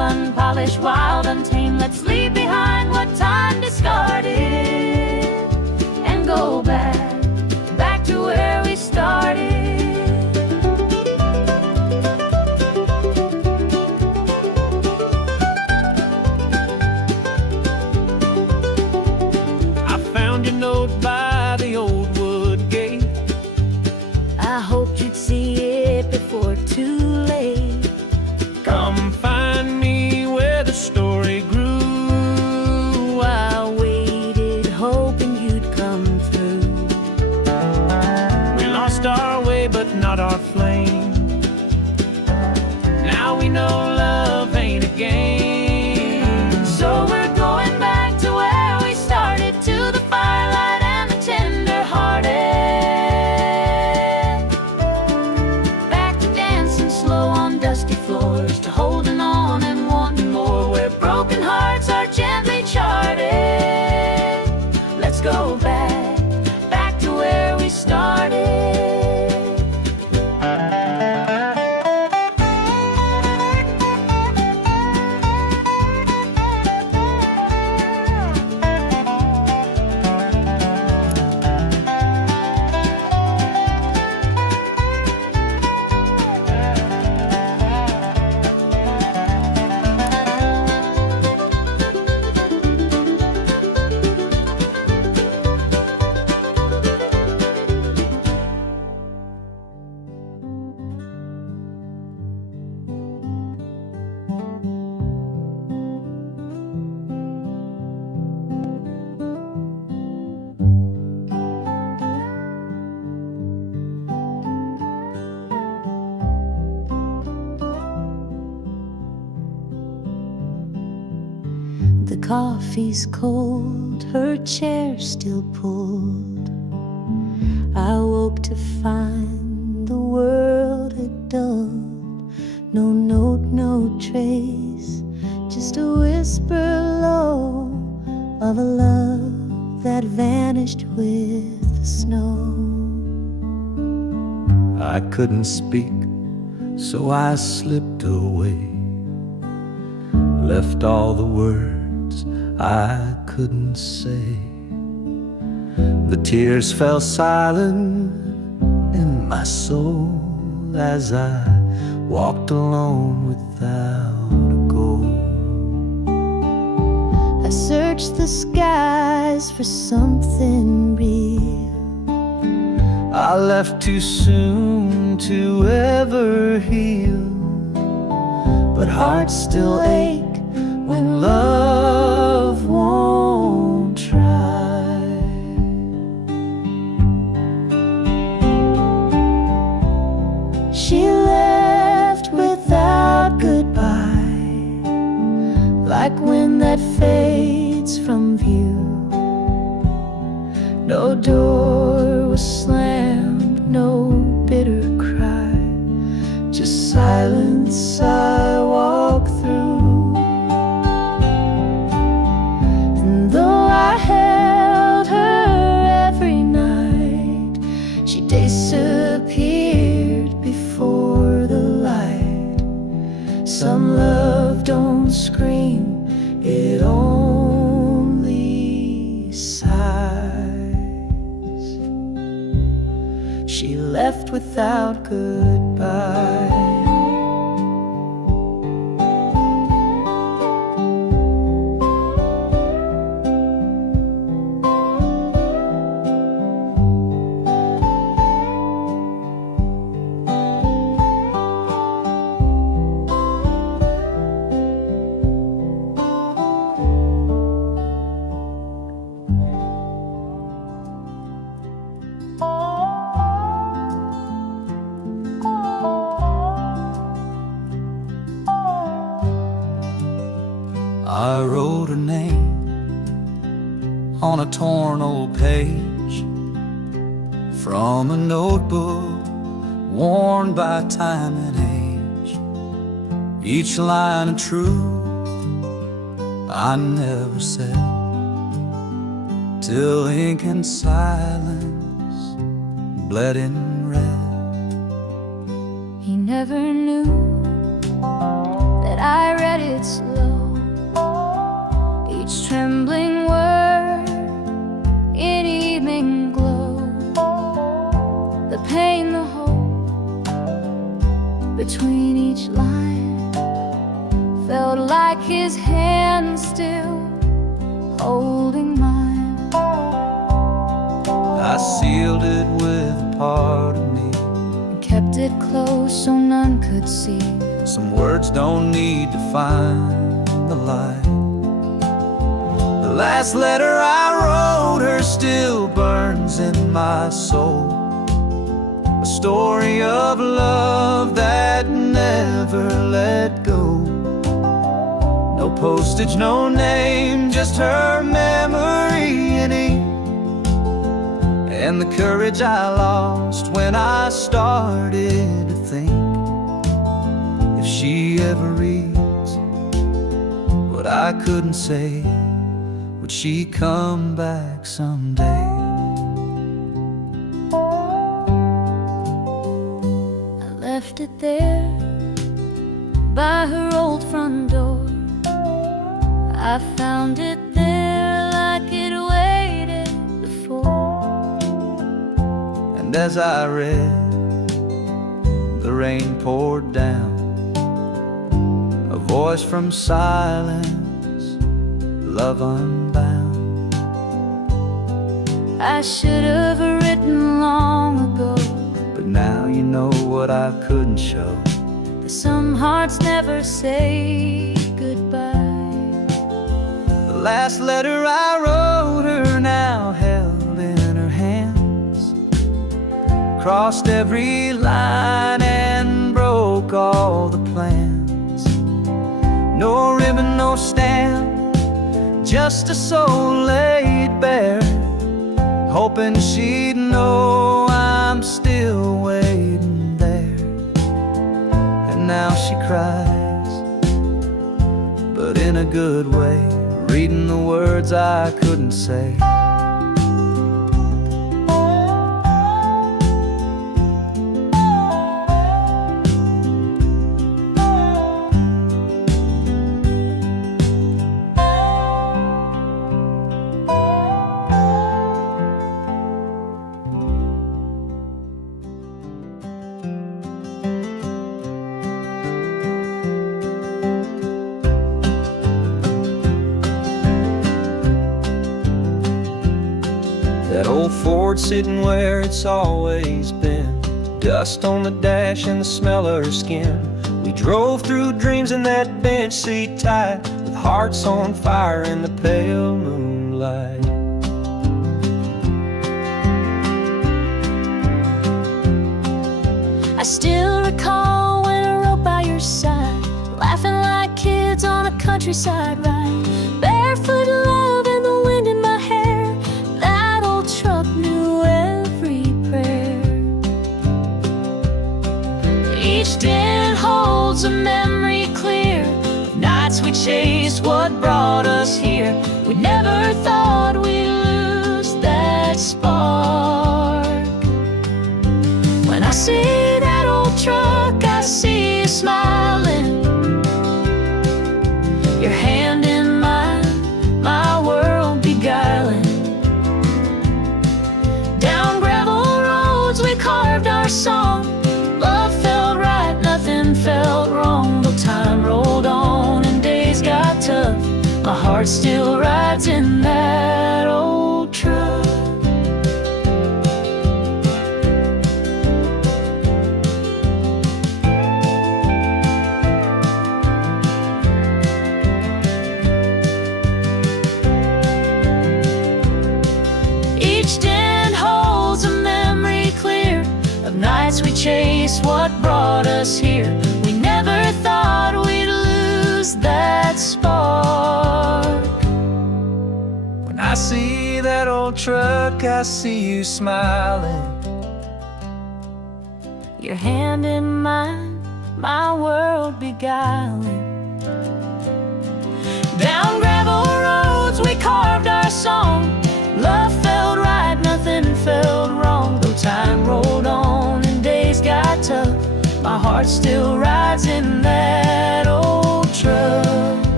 unpolished, wild, untamed. Let's leave behind what time discarded and go back to where we started. I found your note by the old wood gate. I hoped you'd see it before too late. Come find me where the story grew. I waited, hoping you'd come through. We lost our way, but not our flame. Now we know love ain't a game. So we're going back to where we started, to the firelight and the tender-hearted. Back to dancing slow on dusty floors, to holding on and wanting more, where broken hearts are gently charted. Let's go back to where we started. The coffee's cold, her chair still pulled. I woke to find the world had dulled. No note, no trace, just a whisper low of a love that vanished with the snow. I couldn't speak, so I slipped away, left all the words I couldn't say. The tears fell silent in my soul as I walked alone without a goal. I searched the skies for something real. I left too soon to ever heal, but hearts still ache when love won't try. She left without goodbye, like wind that fades from view. No door was slammed, no bitter cry, just silence I walk through. And though I held her every night, she disappeared before the light. Some love don't scream, it only sighs. She left without goodbye. I wrote her name on a torn old page from a notebook worn by time and age. Each line of truth I never said, till ink and silence bled in red. He never knew that I read read it slow, each trembling word in evening glow. The pain, the hope between each line felt like his hand still holding mine. I sealed it with a part of me And kept it close so none could see. Some words don't need to find the light. The last letter I wrote her still burns in my soul. A story of love that never let go. No postage, no name, just her memory in ink. And the courage I lost when I started to think, if she ever reads what I couldn't say, would she come back someday? I left it there by her old front door. I found it there like it waited before. And as I read, the rain poured down, a voice from silence, love unbound. I should have written long ago, But now you know what I couldn't show. that some hearts never say goodbye. The last letter I wrote her now held in her hands, crossed every line and broke all the plans. No ribbon, no stamp, just a soul laid bare, hoping she'd know I'm still waiting there. And now she cries, but in a good way, reading the words I couldn't say. That old Ford sitting where it's always been, dust on the dash and the smell of her skin. We drove through dreams in that bench seat tight, with hearts on fire in the pale moonlight. I still recall when I rode by your side, laughing like kids on a countryside ride. Barefoot love and the wind in my hair, that old truck knew every prayer. Each dent holds a memory clear of nights we chased what brought us here. We never thought we'd lose that spark. When I see that old truck, I see you smiling, your hand in mine, my world beguiling. Down gravel roads we carved our song. Love felt right, nothing felt wrong. Though time rolled on and days got tough, my heart still rides in that old truck. Each dent holds a memory clear of nights we chased what brought us here. We never thought we'd lose that spark. When I see that old truck, I see you smiling, Your hand in mine, my world beguiling. Down gravel roads we carved our song. Love felt right, nothing felt wrong. Though time rolled on and days got tough, my heart still rides in that old truck.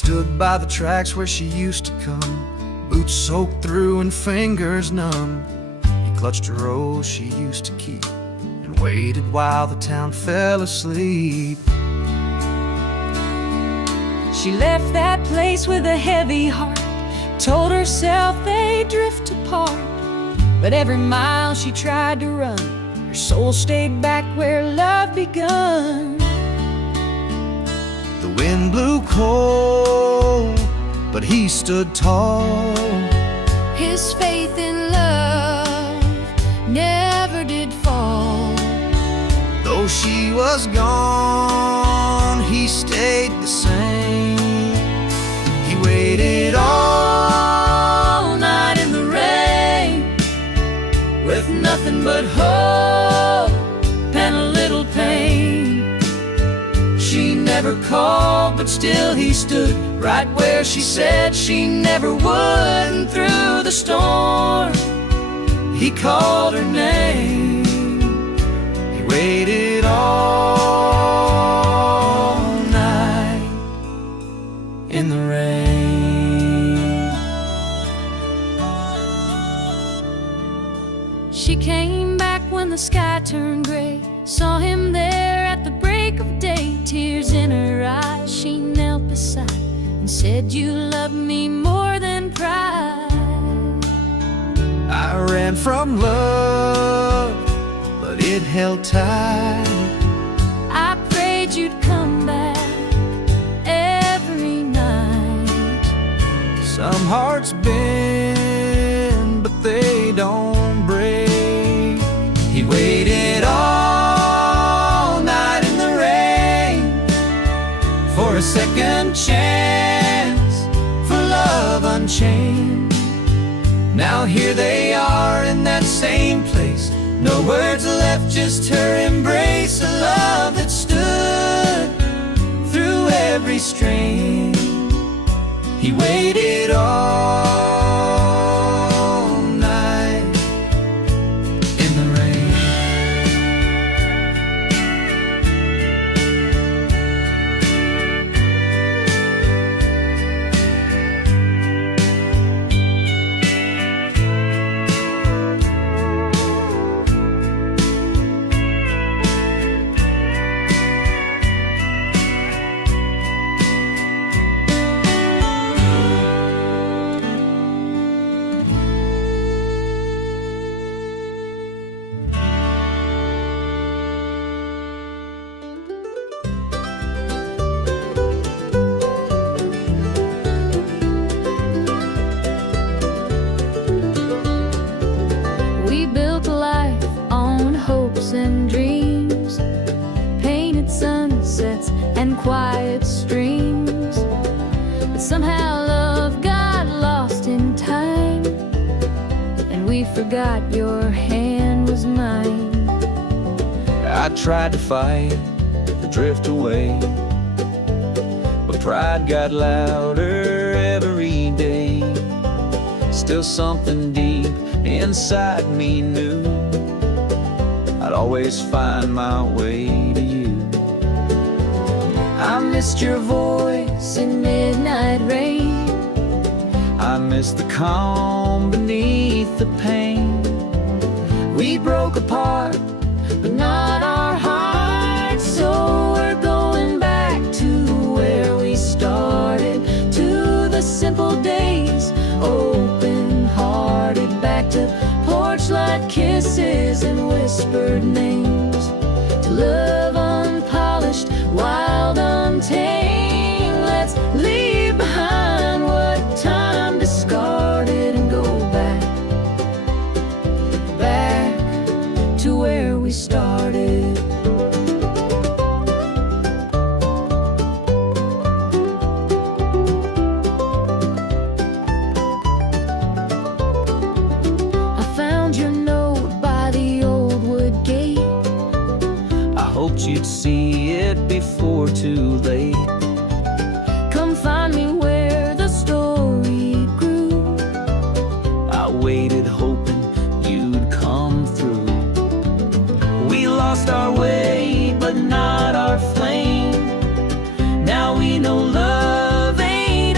stood by the tracks where she used to come, boots soaked through and fingers numb. He clutched a rose she used to keep and waited while the town fell asleep. She left that place with a heavy heart, told herself they'd drift apart. But every mile she tried to run, her soul stayed back where love begun. The wind blew cold, but he stood tall. His faith in love never did fall. Though she was gone, he stayed the same. He waited all night in the rain, with nothing but hope and a little pain. She never called, but still he stood right where she said she never would. And through the storm, he called her name. He waited all night in the rain. She came back when the sky turned gray, saw him there at the break of day. Tears in her eyes, she knelt beside and said, "You love me more than pride." I ran from love, but it held tight. I prayed you'd come back every night. Some hearts bend, but they don't break. He waited all night in the rain for a second chance, for love unchained. Now here they are in that same place, no words left, just her embrace. A love that stood through every strain. He waited all night in the rain. We built a life on hopes and dreams, painted sunsets and quiet streams. But somehow love got lost in time, and we forgot your hand was mine. I tried to fight, to drift away, but pride got louder every day. Still something deep inside me knew I'd always find my way to you. I missed your voice in midnight rain. I miss the calm beneath the pain. We broke apart, but not our hearts. So we're going back to where we started, to the simple days, open-hearted, back to porch-light kisses and whispered names, to love unpolished, wild, untamed. Let's leave behind what time discarded and go back to where we started. I found your note by the old wood gate. I hoped you'd see it before too late. Come find me where the story grew. I waited hoping you'd come through. We lost our way, but not our flame. Now we know love ain't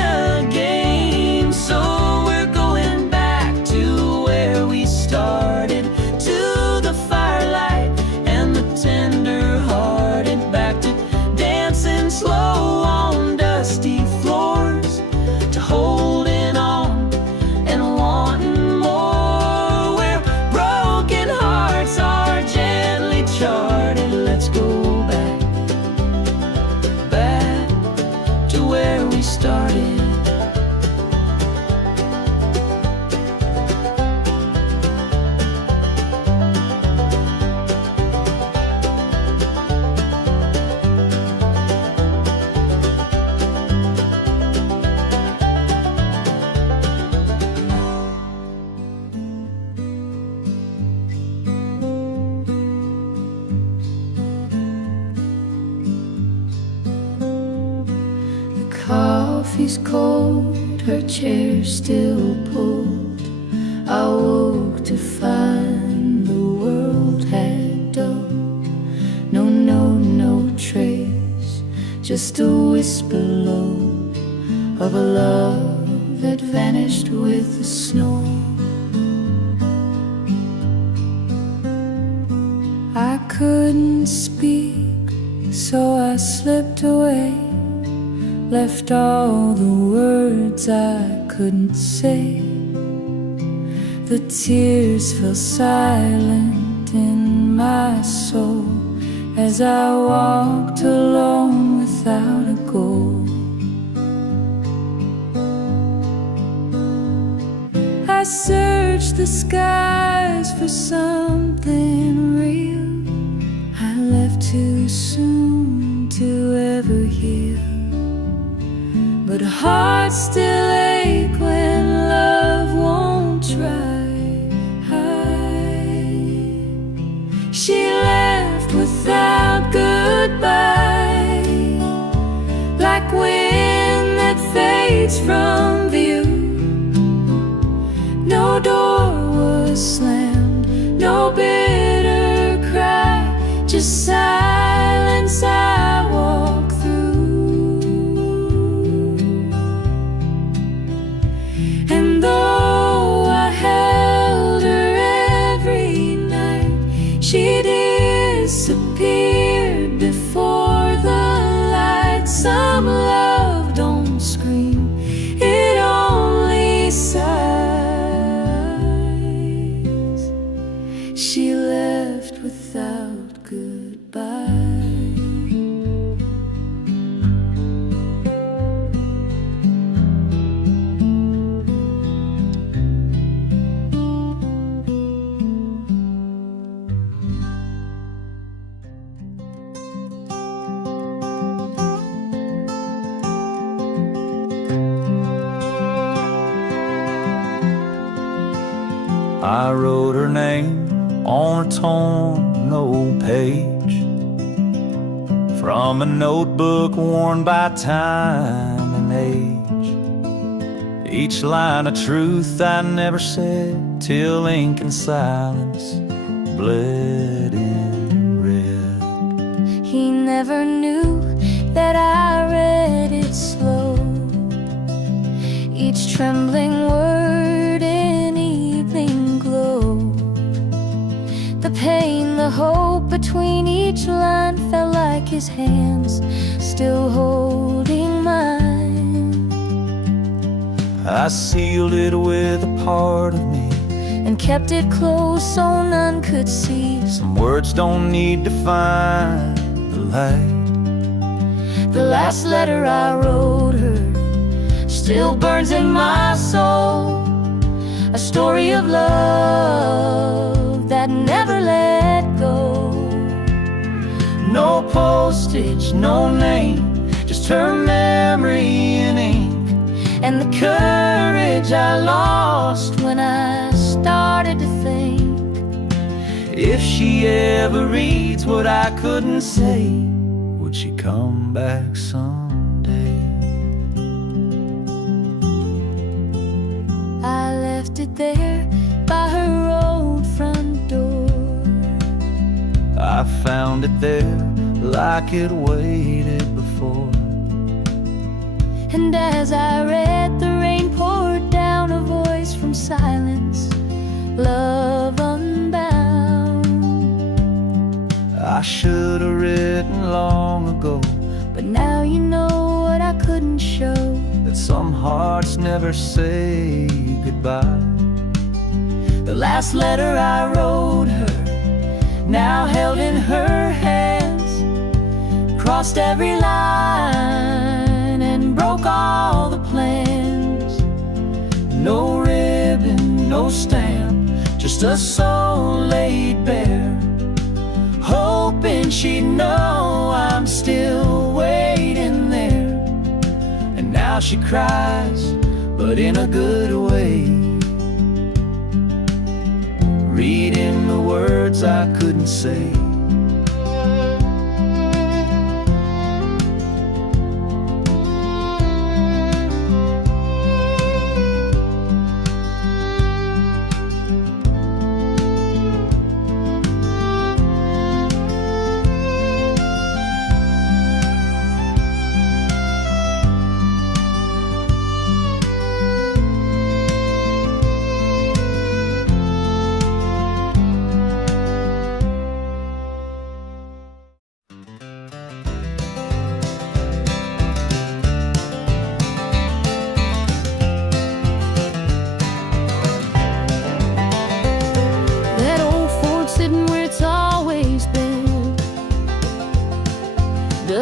coffee's cold, her chair still pulled. I woke to find the world had dulled. No trace, just a whisper low of a love that vanished with the snow. I couldn't speak, so I slipped away, left all the words I couldn't say. The tears fell silent in my soul as I walked alone without a goal. I searched the skies for something real. I left too soon to ever heal, but hearts still ache when love won't try. She left without goodbye, like wind that fades from view. No door was slammed, no bitter cry, just silence I walk through. And though I held her every night, she disappeared before the light. Some love don't scream, it only sighs. She left without goodbye. I wrote her name on a torn old page from a notebook worn by time and age. Each line of truth I never said till ink and silence bled in red. He never knew that I read it slow, each trembling word in evening glow. The pain, the hope between each line felt like his hands still holding mine. I sealed it with a part of me and kept it close so none could see. Some words don't need to find the light. The last letter I wrote her still burns in my soul, a story of love that never let go. No postage, no name, just her memory in ink, and the courage I lost when I started to think, if she ever reads what I couldn't say, would she come back someday? I left it there by her old front door. I found it there like it waited before. And as I read, the rain poured down, a voice from silence, love unbound. I should have written long ago, but now you know what I couldn't show, that some hearts never say goodbye. The last letter I wrote her, now held in her hands, crossed every line and broke all the plans. No ribbon, no stamp, just a soul laid bare, hoping she'd know I'm still waiting there. And now she cries, but in a good way, reading the words I couldn't say.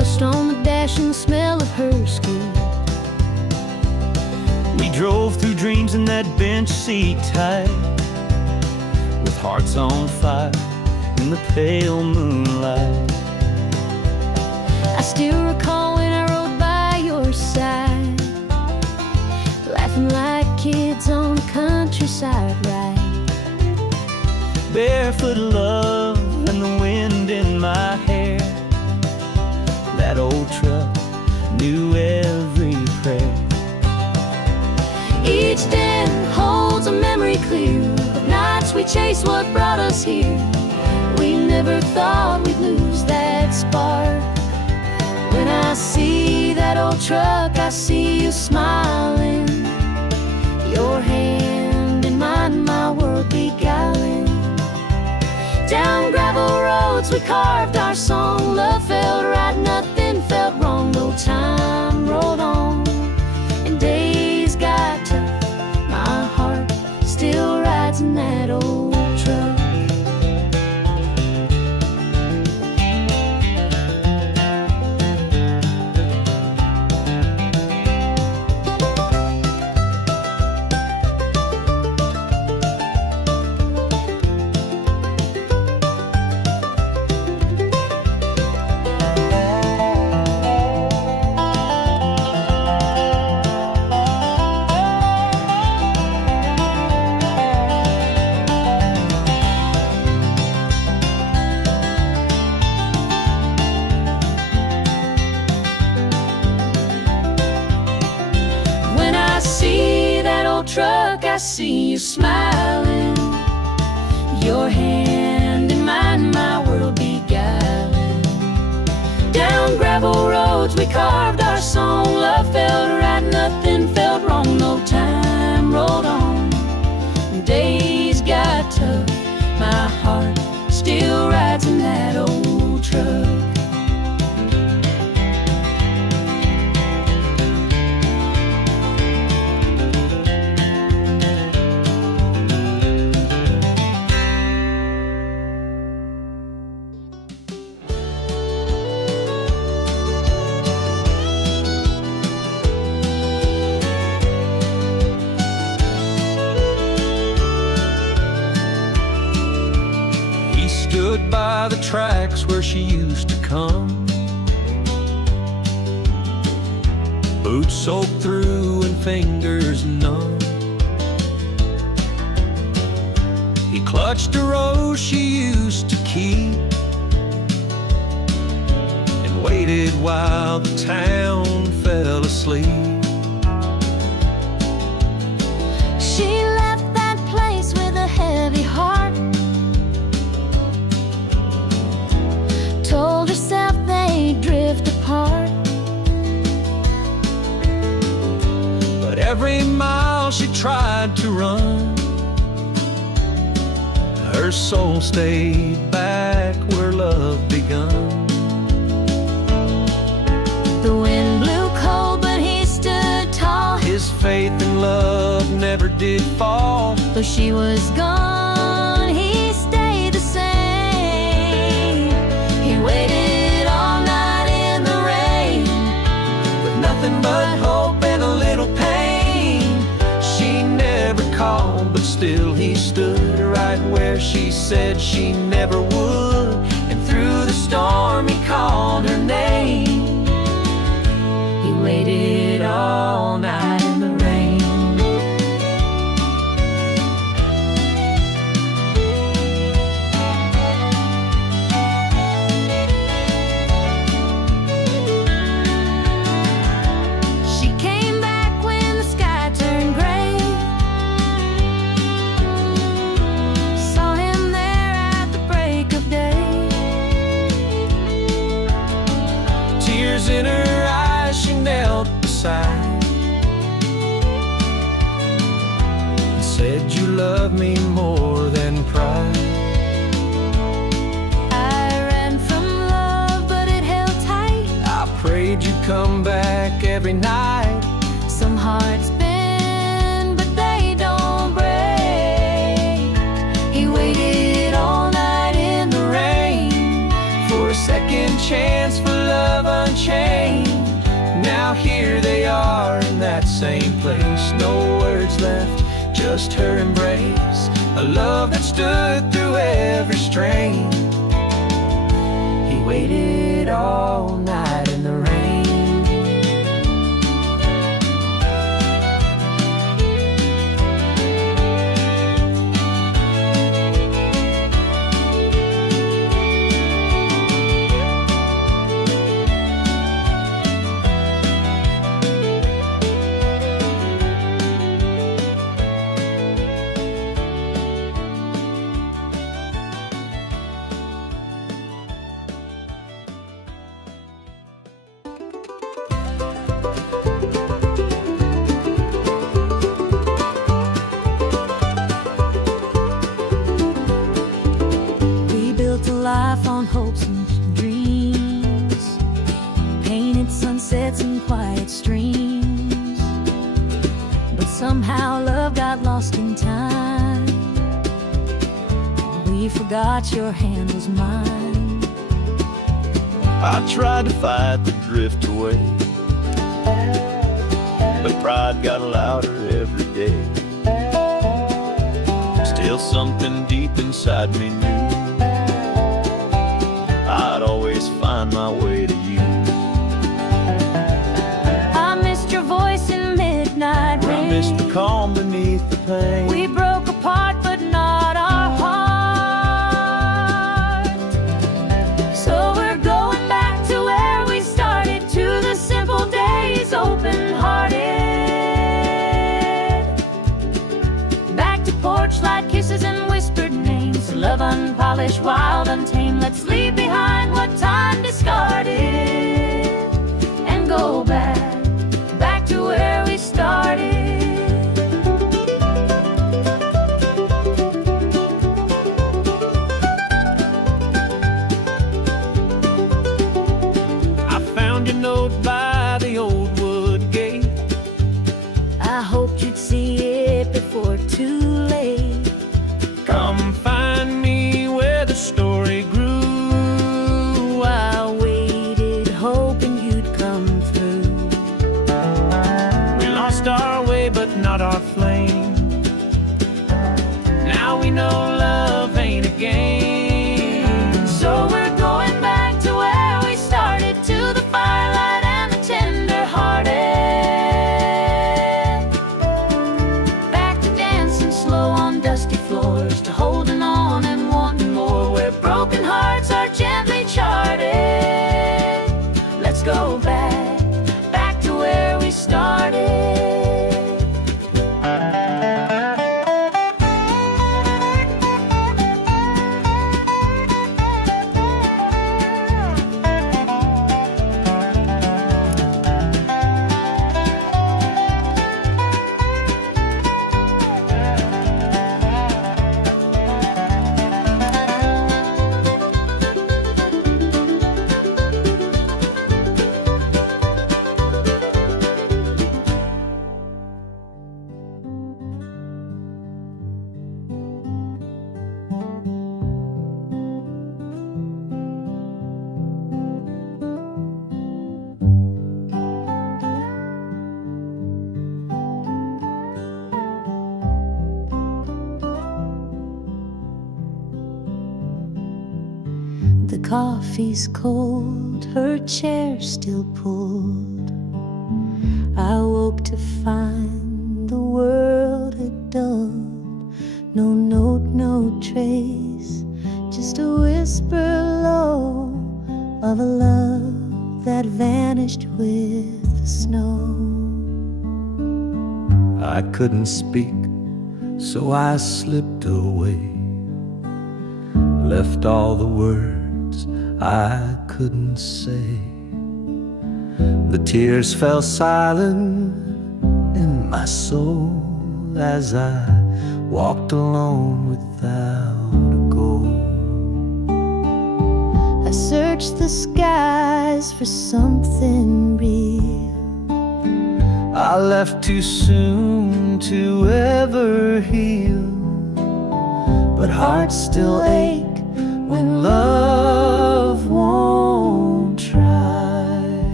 Dust on the dash and the smell of her skin. We drove through dreams in that bench seat tight, with hearts on fire in the pale moonlight. I still recall when I rode by your side, laughing like kids on the countryside ride. Barefoot love and the wind in my hair. That old truck knew every prayer. Each day holds a memory clear of nights we chased what brought us here. We never thought we'd lose that spark. When I see that old truck, I see you smiling, your hand in mine, my world beguiling. Down gravel roads we carved our song. Love felt right, nothing felt wrong. No time rolled on and days got tough. My heart still rides in that old truck. Truck, I see you smiling, your hand in mine, my world beguiling. Down gravel roads we carved our song. Love felt right, nothing felt wrong. No time rolled on, days got tough. My heart still rides in that old truck. Stood by the tracks where she used to come, boots soaked through and fingers numb. He clutched a rose she used to keep and waited while the town fell asleep. She left that place with a heavy heart, told herself they'd drift apart. But every mile she tried to run, her soul stayed back where love begun. The wind blew cold, but he stood tall. His faith in love never did fall. Though she was gone, he stayed the same. He waited all night in the rain, With nothing but hope and a little pain. She never called, but still he stood right where she said she never would. And through the storm he called her name. he waited all night in the rain. She came back when the sky turned gray, saw him there at the break of day. Tears in her eyes, she knelt beside and said, "You love me more than pride." I ran from love, but it held tight. I prayed you'd come back every night. Some hearts bend, but they don't break. He waited all night in the rain For a second chance for love unchained. Now here they are in that same place. No words left, just her embrace. A love that stood through every strain. He waited all night in the rain. Life on hopes and dreams, painted sunsets and quiet streams. But somehow love got lost in time. We forgot your hand was mine. I tried to fight the drift away, but pride got louder every day. Still something deep inside me knew I'd always find my way to you. I missed your voice in midnight rain. I missed the calm beneath the pain. We broke apart but not our heart. So we're going back to where we started, to the simple days, open-hearted. Back to porch light kisses and whispered names. Love unpolished, wild, untamed. Let's leave behind what time discarded and go back to where we started. I found your note by the old wood gate. I hoped you'd see it before too late. Come find me where the story grew. I waited, hoping you'd come through. We lost our way, but not our flame. Now we know love ain't a game. So we're going back to where we started, to the firelight and the tender-hearted. Back to dancing slow on dusty floors, to holding on and wanting more, where broken hearts are gently charted. Let's go back to where we started. The coffee's cold, her chair still pulled. I woke to find the world had dulled. No note, no trace, just a whisper low of a love that vanished with the snow. I couldn't speak, so I slipped away, left all the words I couldn't say. The tears fell silent in my soul as I walked alone without a goal. I searched the skies for something real. I left too soon to ever heal, but hearts still ache when love won't try.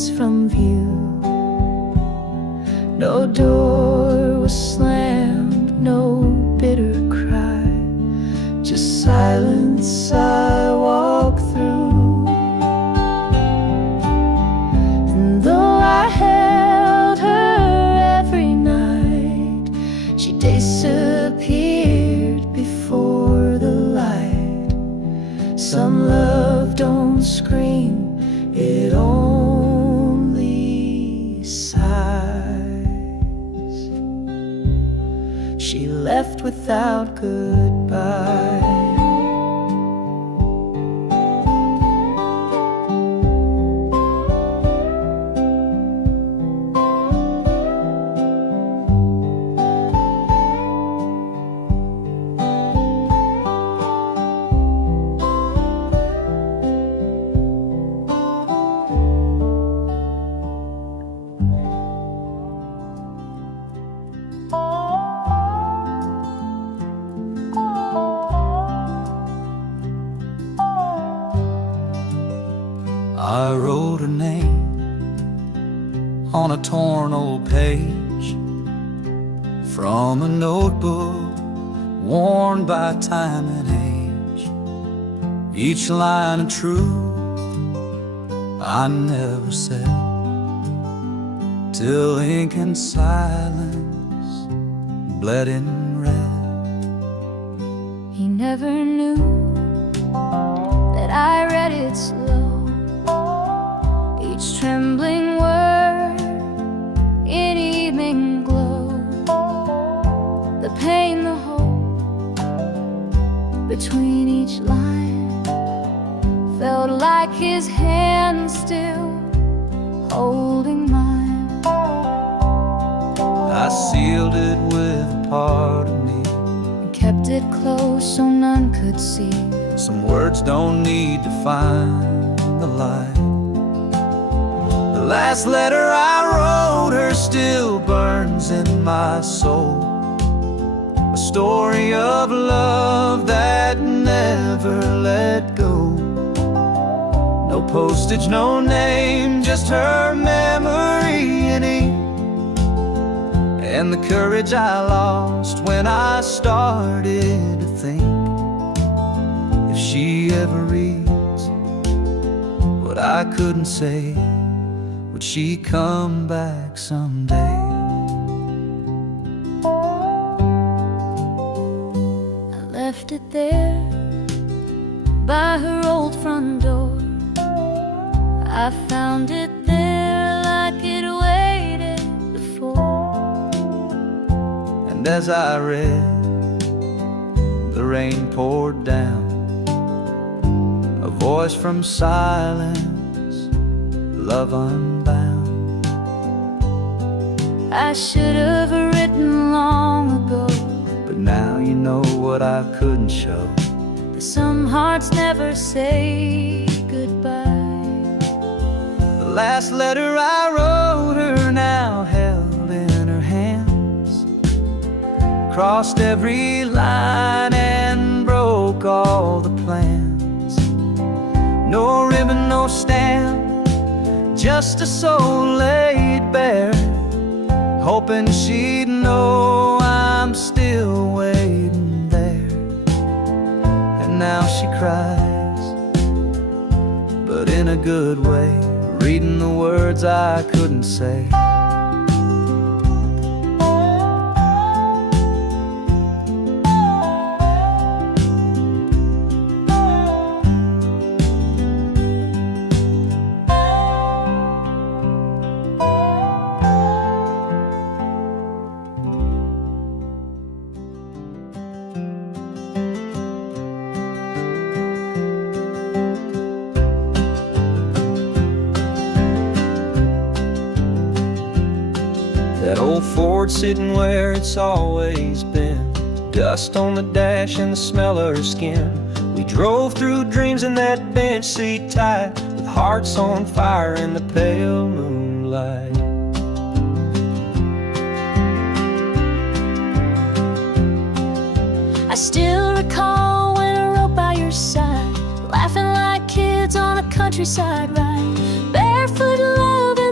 streets from view. No door was slammed, no bitter cry, just silence I walk through. And though I held her every night, she disappeared before the light. Some love don't scream, it only sighs. She left without goodbye. I wrote her name on a torn old page from a notebook worn by time and age. Each line of truth I never said, till ink and silence bled in red. He never knew that I read it slow, each trembling word in evening glow. The pain, the hope between each line felt like his hand still holding mine. I sealed it with a part of me, And kept it close so none could see. some words don't need to find the light. The last letter I wrote her still burns in my soul, a story of love that never let go. No postage, no name, just her memory in ink, and the courage I lost when I started to think, if she ever reads what I couldn't say, would she come back someday? I left it there by her old front door. I found it there like it waited before. And as I read, the rain poured down, a voice from silence, love unbound. I should have written long ago, But now you know what I couldn't show. that some hearts never say goodbye. The last letter I wrote her now held in her hands, crossed every line and broke all the plans. No ribbon, no stamp, just a soul laid bare, hoping she'd know I'm still waiting there. And now she cries, but in a good way, reading the words I couldn't say. That old Ford sitting where it's always been, dust on the dash and the smell of her skin. We drove through dreams in that bench seat tight, with hearts on fire in the pale moonlight. I still recall when I rode by your side, laughing like kids on a countryside ride, barefoot love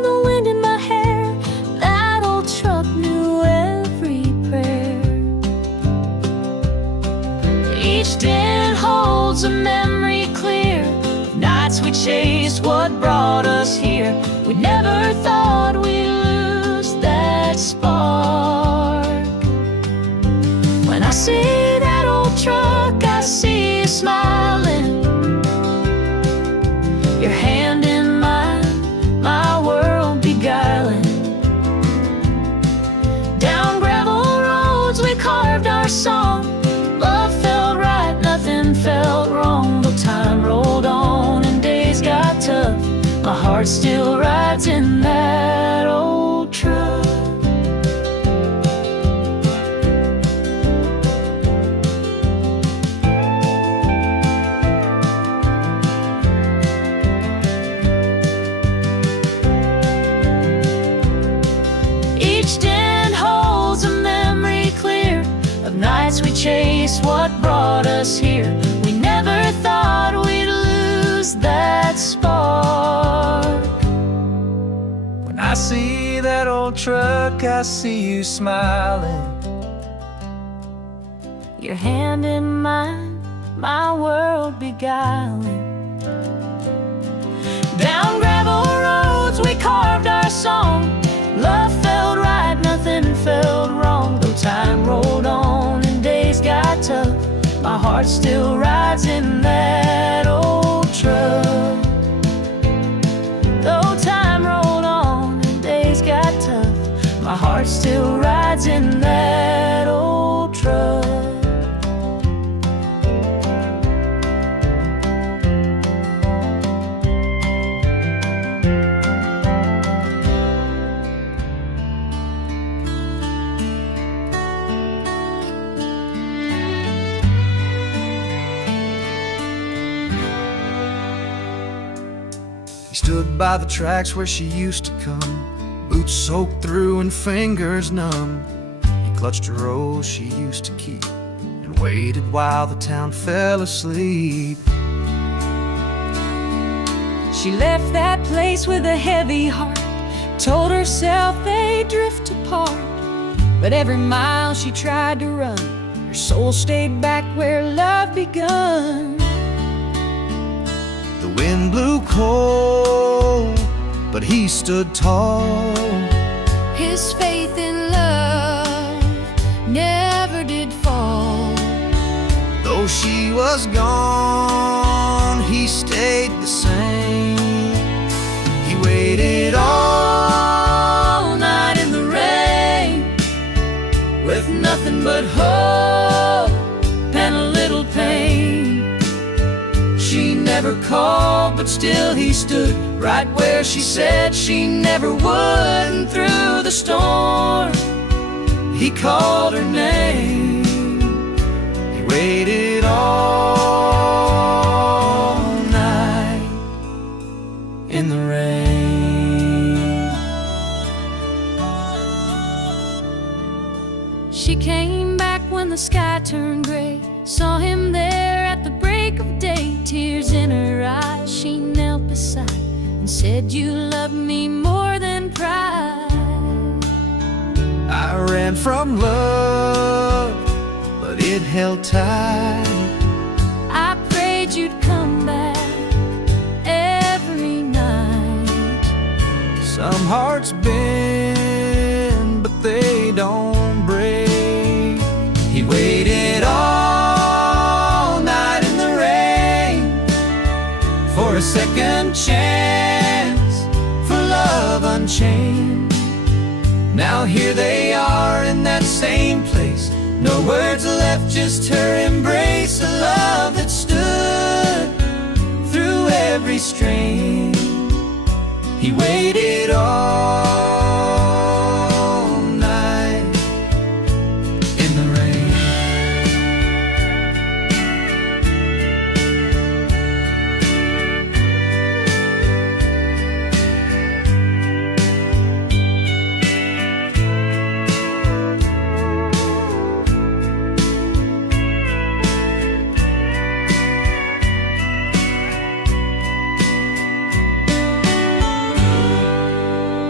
We never thought we'd lose that spark. When I see that old truck, I see you smiling, your hand in mine, my world beguiling. Down gravel roads we carved our song. Love felt right, nothing felt wrong. Though time rolled on and days got tough, my heart still rides in that old truck. Each den holds a memory clear of nights we chased what brought us here. We never thought we'd lose that spark. When I see that old truck, I see you smiling, Your hand in mine, my world beguiling. Down gravel roads we carved our song. Love felt right, nothing felt wrong. Though time rolled on and days got tough, my heart still rides in that old truck. Though time rolled on and days got tough, my heart still rides in that old truck. He stood by the tracks where she used to come, boots soaked through and fingers numb. He clutched a rose she used to keep and waited while the town fell asleep. She left that place with a heavy heart, told herself they'd drift apart. But every mile she tried to run, her soul stayed back where love begun. The wind blew cold, but he stood tall. His faith in love never did fall. Though she was gone, he stayed the same. He waited all night in the rain, With nothing but hope and a little pain. She never called, but still he stood right where she said she never would. And through the storm, he called her name. he waited all night In the rain, She came back when the sky turned gray, saw him there at the break of day. Tears in her eyes, she knelt beside and said, "You love me more than pride." I ran from love, but it held tight. I prayed you'd come back every night. Some hearts bend, but they don't break. He waited all night in the rain for a second chance, for love unchained. Now here they are in that same place, no words left, just her embrace. A love that stood through every strain. He waited all night in the rain.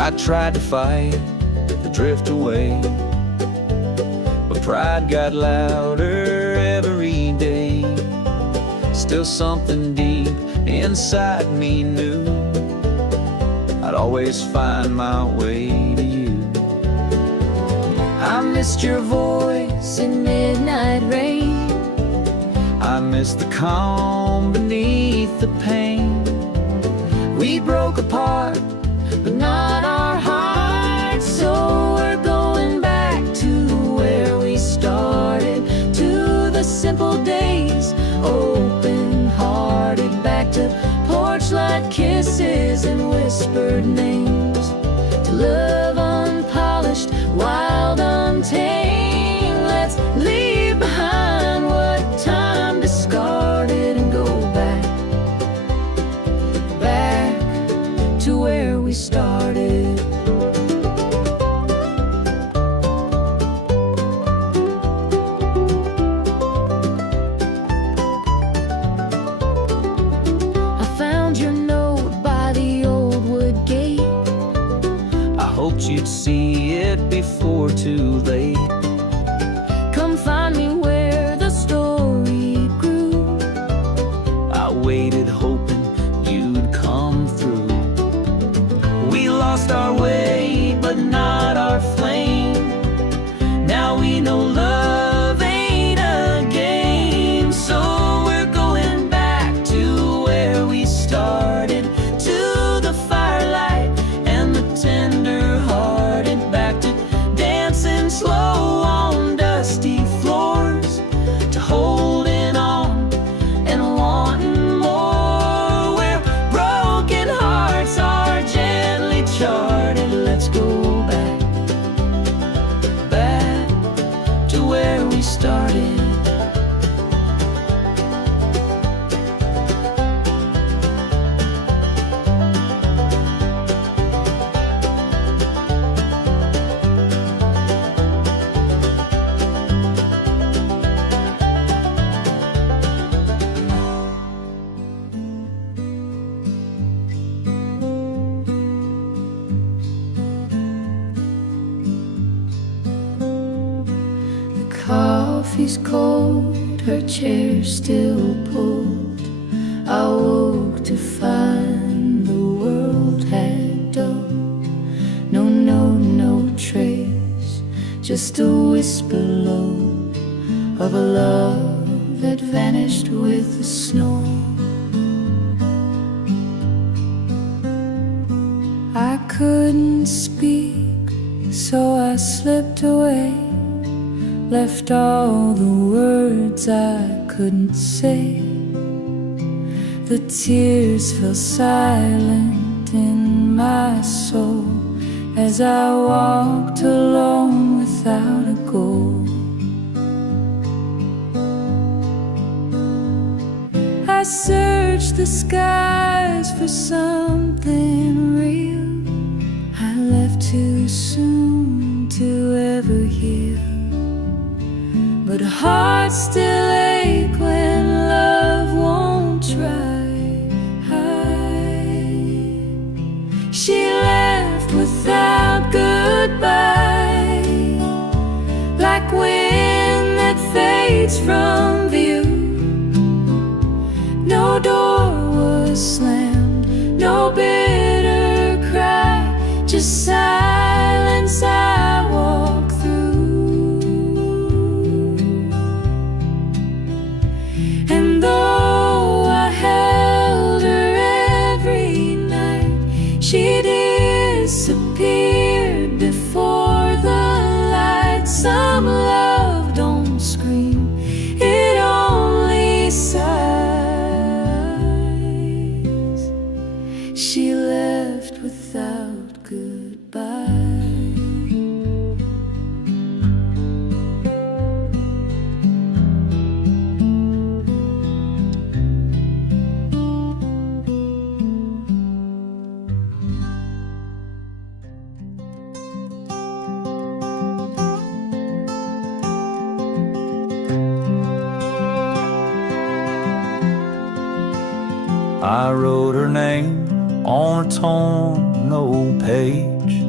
I tried to fight the drift away, but pride got louder every day. Still something deep inside me knew I'd always find my way to you. I missed your voice in midnight rain. I miss the calm beneath the pain. We broke apart, but not our hearts. So we're going back to where we started, to the simple days, open-hearted. Back to porch light kisses and whispered names, to love unpolished, wild, untamed. Let's leave behind what time discarded and go back to where we started. I found your note by the old wood gate. I hoped you'd see it before too late. Come find me where the story grew. I waited hoping you'd come through. We lost our way, but not our flame. Now we know love ain't a game. So we're going back to where we started, to the firelight and the tender-hearted. Back to dancing slow on dusty floors, to holding on and wanting more. Where broken hearts are gently charted. Let's go back to where we started. Coffee's cold, her chair still pulled. I woke to find the world had dulled. No note, no trace, just a whisper low of a love that vanished with the snow. I couldn't speak, so I slipped away, left all the words I couldn't say. The tears fell silent in my soul as I walked alone without a goal. I searched the skies for something real. I left too soon to ever heal, but hearts still ache when love won't try. She left without goodbye, like wind that fades from view. No door was slammed, no bitter cry, just silence I walk through. And though I held her every night, she disappeared before the light. Some love don't scream, it only sighs. She left without goodbye. I wrote her name on a torn old page.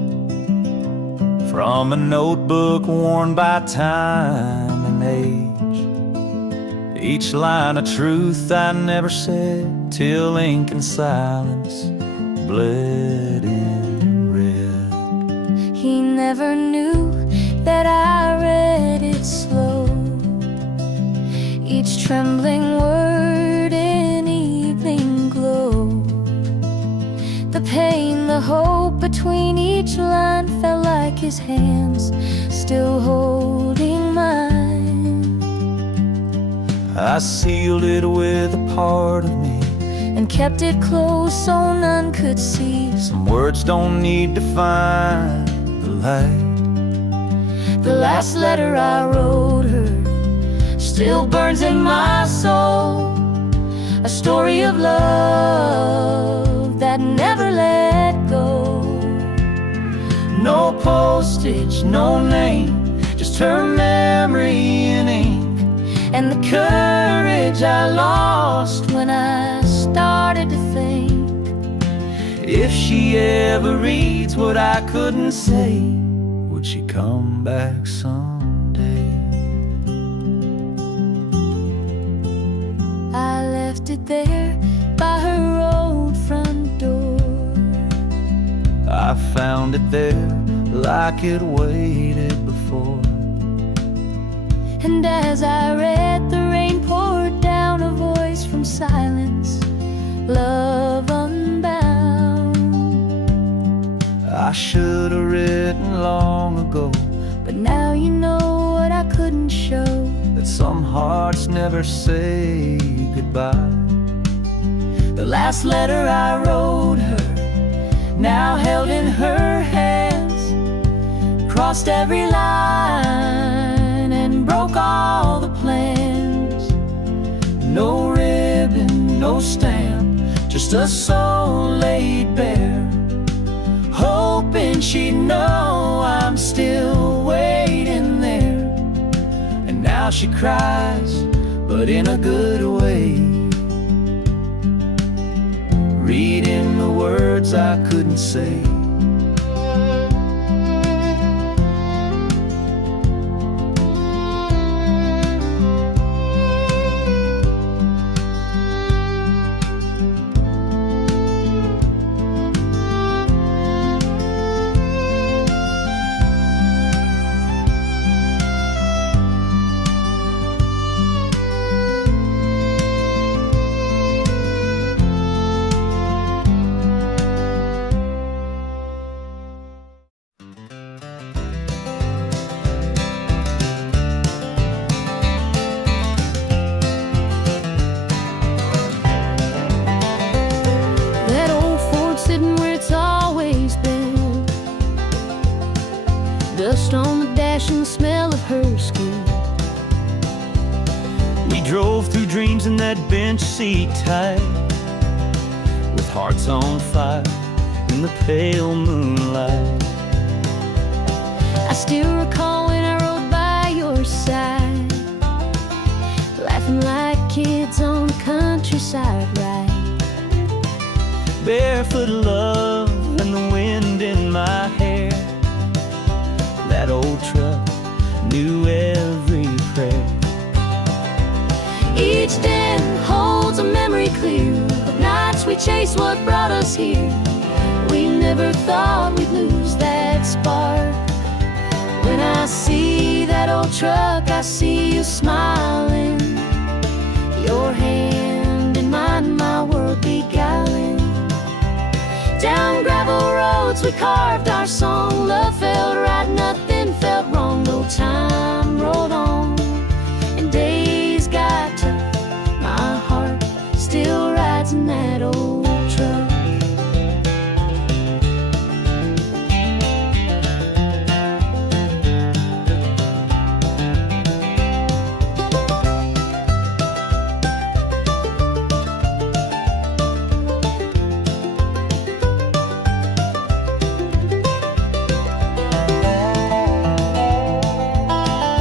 from a notebook worn by time and age. Each line a truth I never said, till ink and silence bled in red. He never knew that I read it slow, each trembling word in evening glow. The pain, the hope between each line felt like his hands still holding mine. I sealed it with a part of me and kept it close so none could see. Some words don't need to find the light. The last letter I wrote her still burns in my soul, a story of love that never let go. No postage, no name, just her memory in ink, and the courage I lost when I started to think. If she ever reads what I couldn't say, would she come back someday? I left it there by her old front door. I found it there like it waited before. And as I read, the rain poured down, a voice from silence, love unbound. I should have written long ago, but now you know what I couldn't show, that some hearts never say goodbye. the last letter I wrote her, now held in her hands, crossed every line and broke all the plans. No ribbon, no stamp, just a soul laid bare, hoping she'd know I'm still waiting there. And now she cries, but in a good way, reading the words I couldn't say. Dust on the dash and the smell of her skin. We drove through dreams in that bench seat tight, with hearts on fire in the pale moonlight. I still recall when I rode by your side, laughing like kids on the countryside ride. Barefoot love and the wind in my hair. That old truck knew every prayer. Each den holds a memory clear of nights we chased what brought us here. We never thought we'd lose that spark. When I see that old truck, I see you smiling, your hand in mine, my world beguiling. Down gravel roads we carved our song. Love felt right, nothing felt wrong. No time rolled on and days got tough. My heart still rides in that old truck.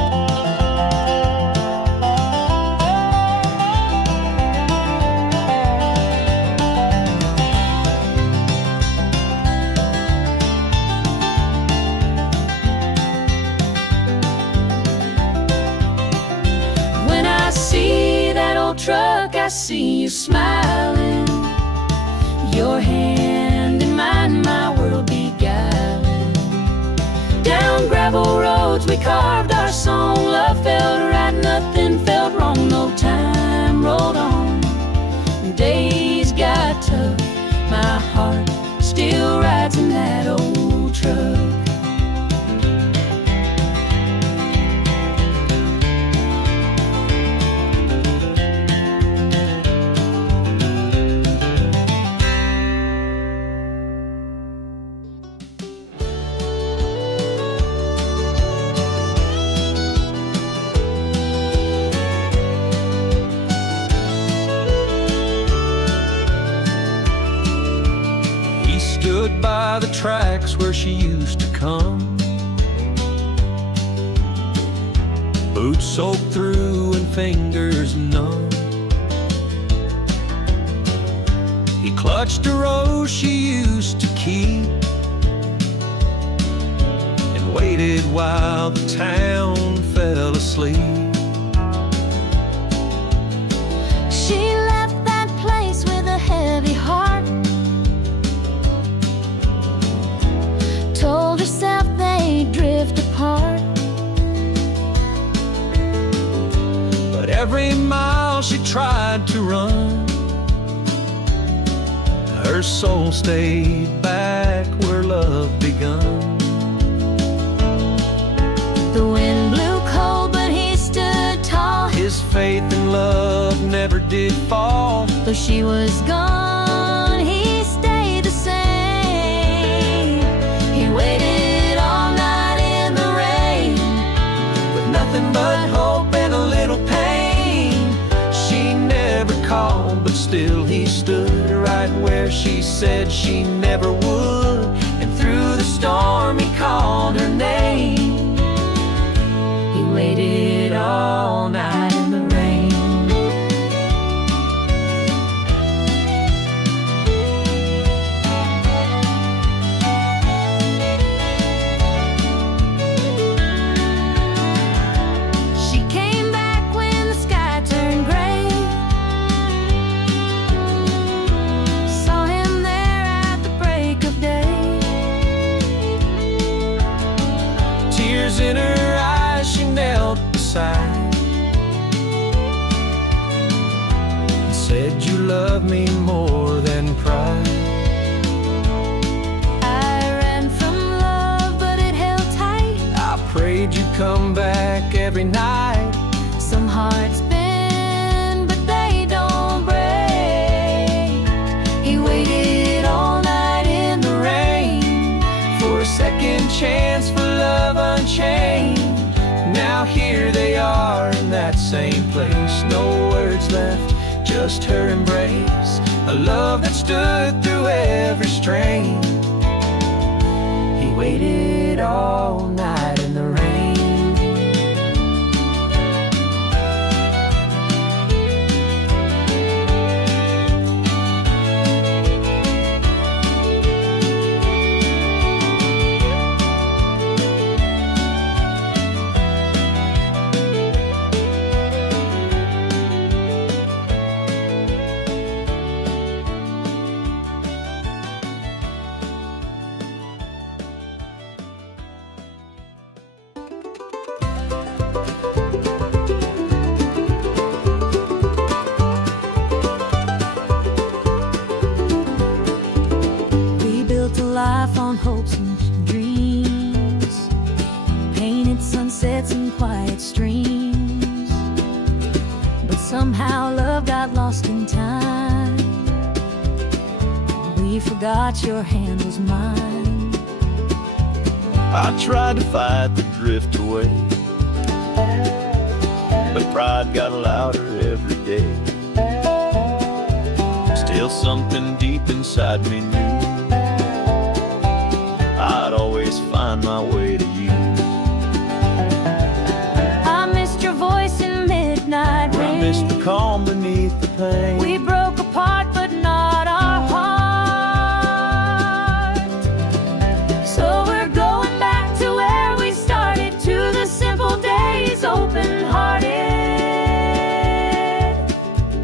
truck, I see you smiling, your hand in mine, my world beguiling. Down gravel roads we carved our song, love felt right, nothing felt wrong, no time rolled on. Days got tough, my heart still rides in that old truck. Stood by the tracks where she used to come, boots soaked through and fingers numb. He clutched a rose she used to keep and waited while the town fell asleep. She left that place with a heavy heart, told herself they'd drift apart. But every mile she tried to run, her soul stayed back where love begun. The wind blew cold, but he stood tall. His faith in love never did fall. Though she was gone, he stayed the same. He waited all night in the rain, With nothing but hope and a little pain. She never called, but still he stood right where she said she never would. And through the storm he called her name. He waited all night in the rain. she came back when the sky turned gray. Saw him there at the break of day. Tears in her eyes, she knelt beside and said, "You love me more than pride." I ran from love, but it held tight. I prayed you'd come back every night. Some hearts bend, but they don't break. He waited all night in the rain For a second chance for love unchained. Now here they are in that same place. No words left, just her embrace. A love that stood through every strain. He waited all night in the rain. We built a life on hopes and dreams, painted sunsets and quiet streams. But somehow love got lost in time. We forgot your hand was mine. I tried to fight the drift away, but pride got louder every day. Still something deep inside me knew I'd always find my way to you. I missed your voice in midnight rain. I missed the calm beneath the pain. We broke apart, but not our heart. So we're going back to where we started, to the simple days, open-hearted.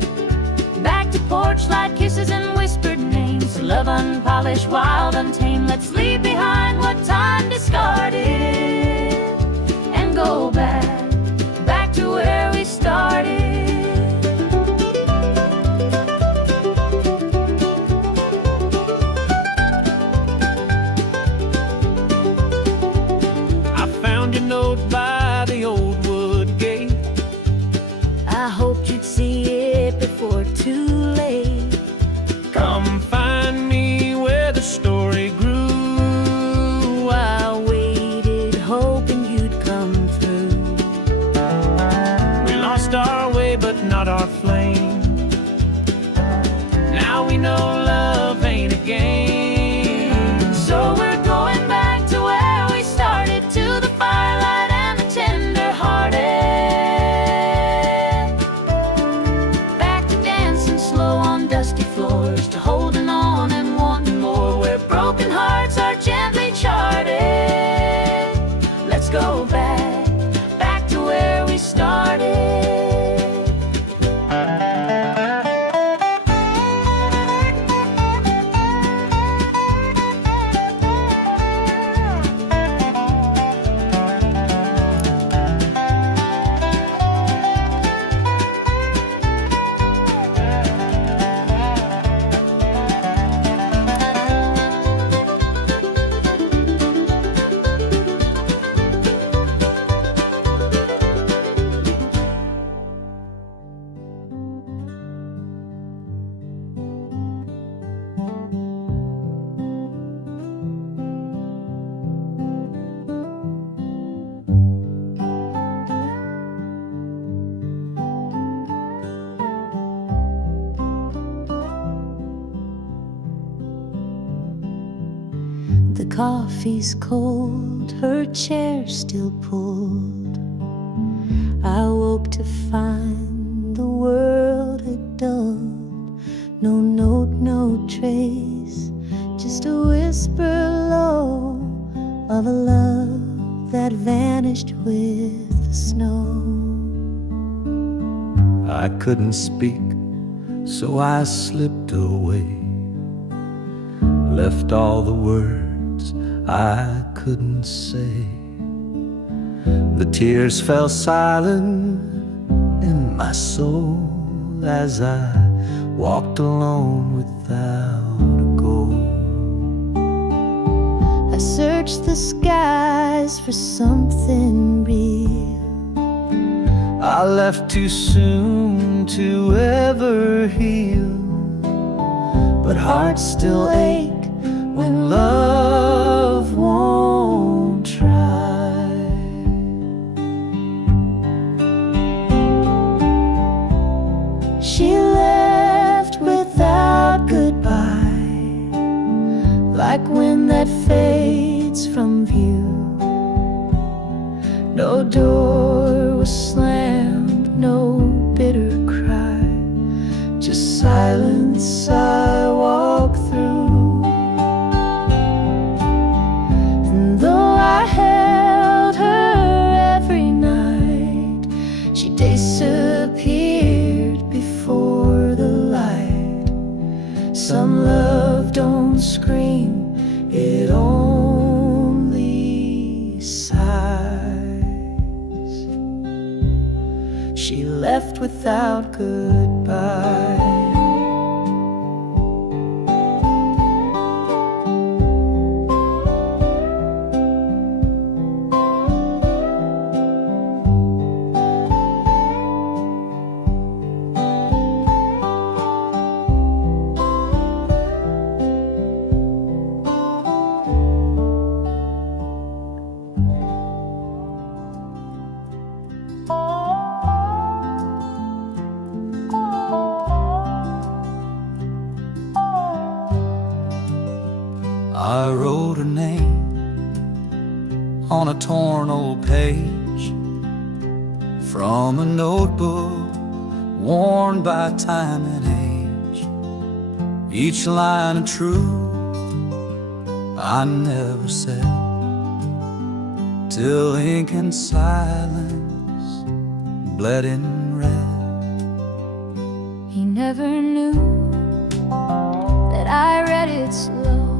childish, wild, untamed. Let's leave behind what time discarded and go back to where we started. I found your note by the old wood gate. I hoped you'd see it before too late. Come find me where the story grew. I waited, hoping you'd come through. We lost our way, but not our flame. Now we know love ain't a game. So we're going back to where we started, to the firelight and the tender-hearted. Back to dancing slow on dusty floors, to holding on and wanting more, where broken hearts are gently charted. Let's go back to where we started. The coffee's cold, her chair still pulled. I woke to find the world had dulled. No note, no trace, just a whisper low of a love that vanished with the snow. I couldn't speak, so I slipped away, left all the words I couldn't say. The tears fell silent in my soul as I walked alone without a goal. I searched the skies for something real. I left too soon to ever heal, but hearts still ache when love won't try. She left without goodbye, like wind that fades from view. No door was slammed, no bitter cry, just silence I walk through. And though I held her every night, she disappeared before the light. Some love don't scream, it only sighs. She left without goodbye. I wrote her name on a torn old page from a notebook worn by time and age. Each line a truth I never said, till ink and silence bled in red. He never knew that I read it slow,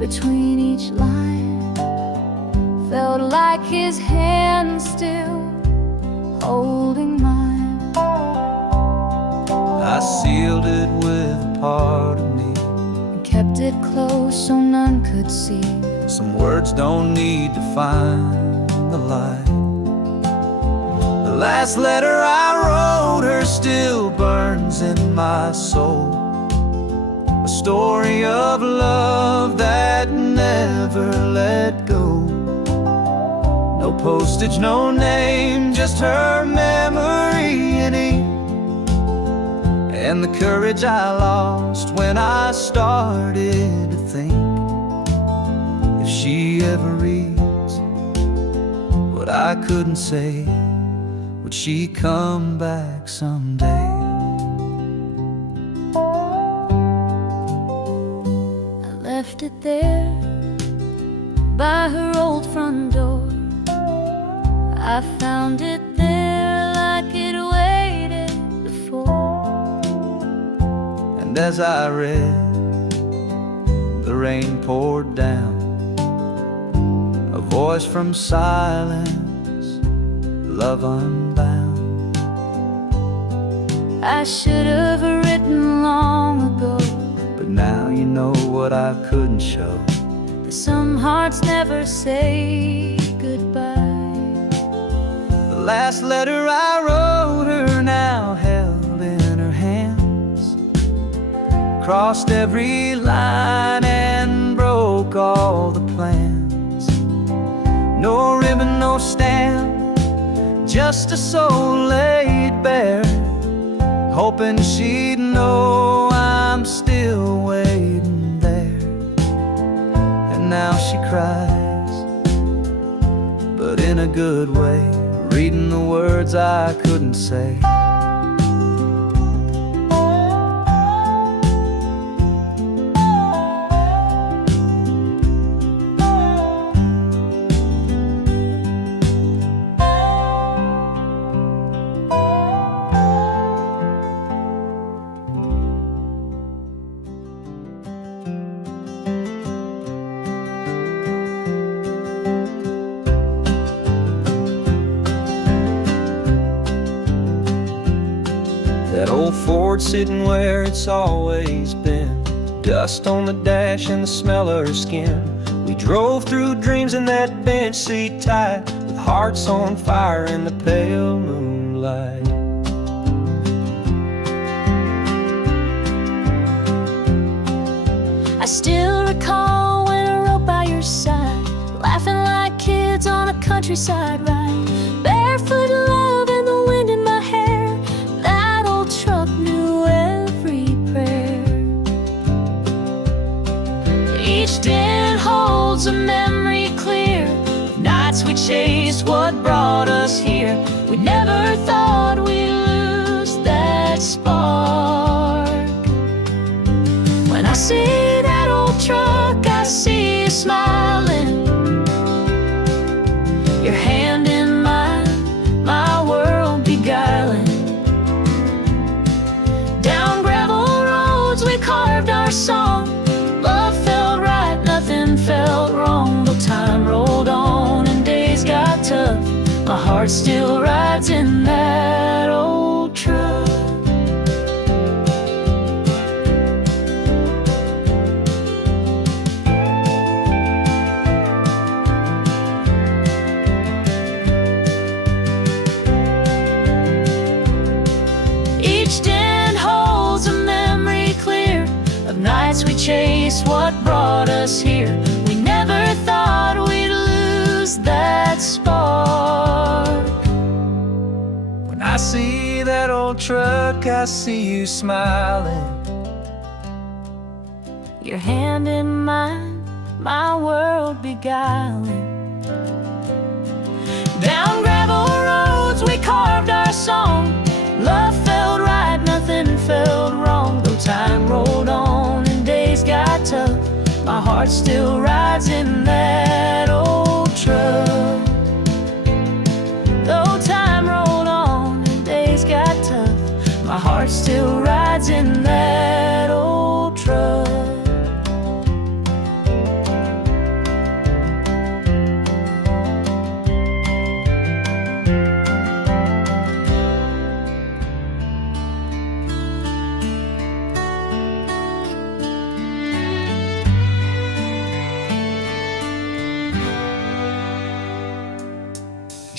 between each line. Felt like his hand still holding mine. I sealed it with a part of me, And kept it close so none could see. some words don't need to find the light. The last letter I wrote her still burns in my soul, a story of love that never let go. No postage, no name, just her memory in ink, and the courage I lost when I started to think, if she ever reads what I couldn't say, would she come back someday? I left it there by her old front door. I found it there like it waited before. And as I read, the rain poured down, a voice from silence, love unbound. I should have written long ago, But now you know what I couldn't show. that some hearts never say goodbye. The last letter I wrote her now held in her hands, crossed every line and broke all the plans. No ribbon, no stamp, just a soul laid bare, hoping she'd know I'm still waiting there. And now she cries, but in a good way, reading the words I couldn't say. That old Ford sitting where it's always been, dust on the dash and the smell of her skin. We drove through dreams in that bench seat tight, with hearts on fire in the pale moonlight. I still recall when I rode by your side, laughing like kids on a countryside ride. Barefoot love and the wind in my hair, that old truck knew every prayer. Each dent holds a memory clear, nights we chased what brought us here. We never thought we'd lose that spark. When I see that old truck, I see you smiling, your hand in mine, my world beguiling. Down gravel roads we carved our song, love felt right, nothing felt wrong. Though time rolled on and days got tough, my heart still rides in that old truck. Nights we chased what brought us here. We never thought we'd lose that spark. When I see that old truck, I see you smiling, your hand in mine, my world beguiling. Down gravel roads we carved our song, love felt right, nothing felt wrong. Though time rolled on and days got tough, my heart still rides in that old truck. Though time rolled on and days got tough, my heart still rides in that old truck.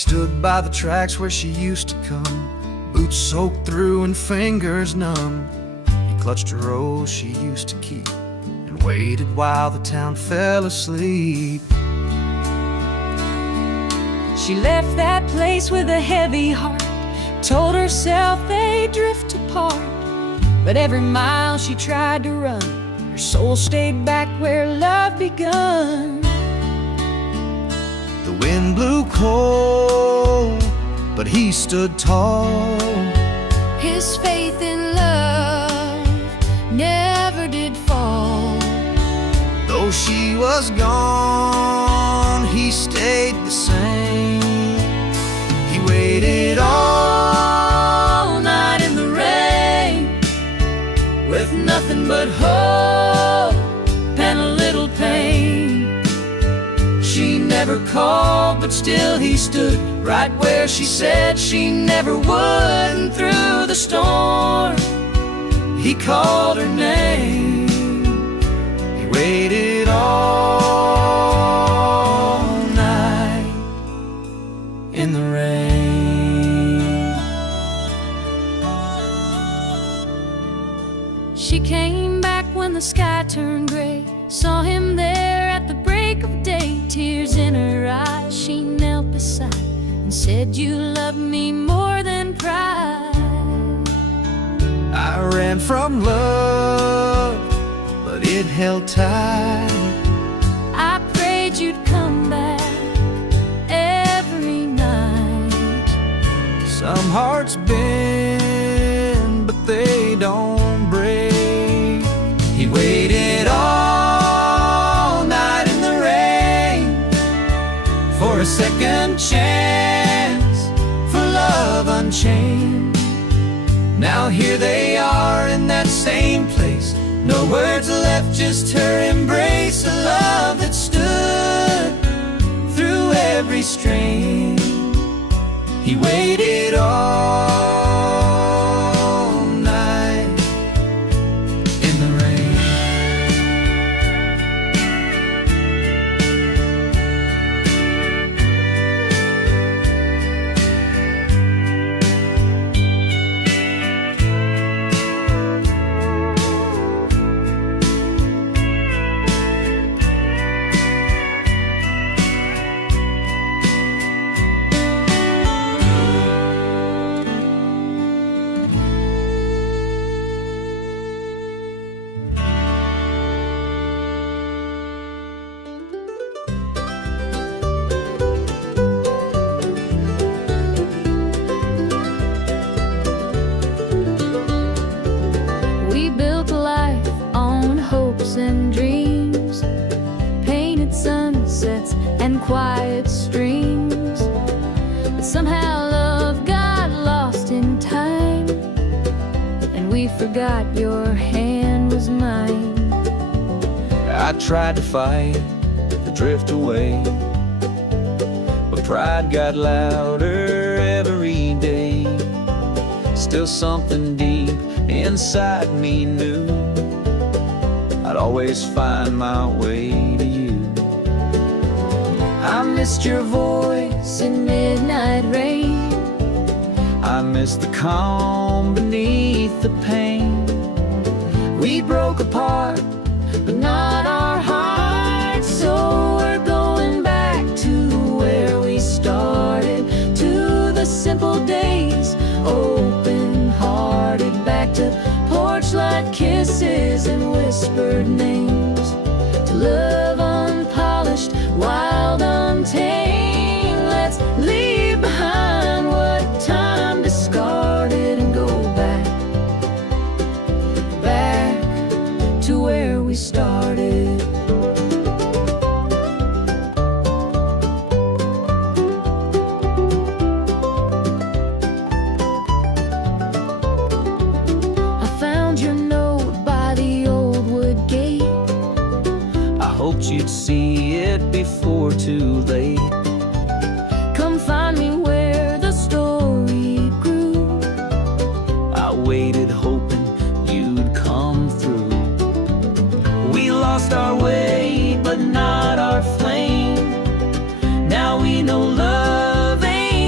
stood by the tracks where she used to come, boots soaked through and fingers numb. He clutched a rose she used to keep and waited while the town fell asleep. She left that place with a heavy heart, told herself they'd drift apart. But every mile she tried to run, her soul stayed back where love begun. The wind blew cold, but he stood tall. His faith in love never did fall. Though she was gone, he stayed the same. He waited all night in the rain, with nothing but hope and a little pain. She never called, but still he stood right where she said she never would. And through the storm, he called her name. he waited all night In the rain. She came back when the sky turned gray, saw him there at the break of day. Tears in her eyes, she knelt beside and said, "You love me more than pride." I ran from love, but it held tight. I prayed you'd come back every night. Some hearts bend, but they don't break. He waited all night in the rain for a second chance, for love unchained. Now here they are in that same place, no words left, just her embrace. A love that stood through every strain. He waited all night in the rain. We built a life on hopes and dreams, painted sunsets and quiet streams. But somehow love got lost in time, and we forgot your hand was mine. I tried to fight the drift away, but pride got louder every day. Still something deep inside me knew I'd always find my way to you. I missed your voice in midnight rain. I miss the calm beneath the pain. We broke apart, but not our hearts. So we're going back to where we started, to the simple days, open-hearted, back to porch light kisses and whispered names, to love unpolished, wild, untamed. Let's leave behind what time discarded and go back to where we started. I found your note by the old wood gate. I hoped you'd see it before too late. Come find me where the story grew. I waited hoping you'd come through. We lost our way, but not our flame. Now we know love ain't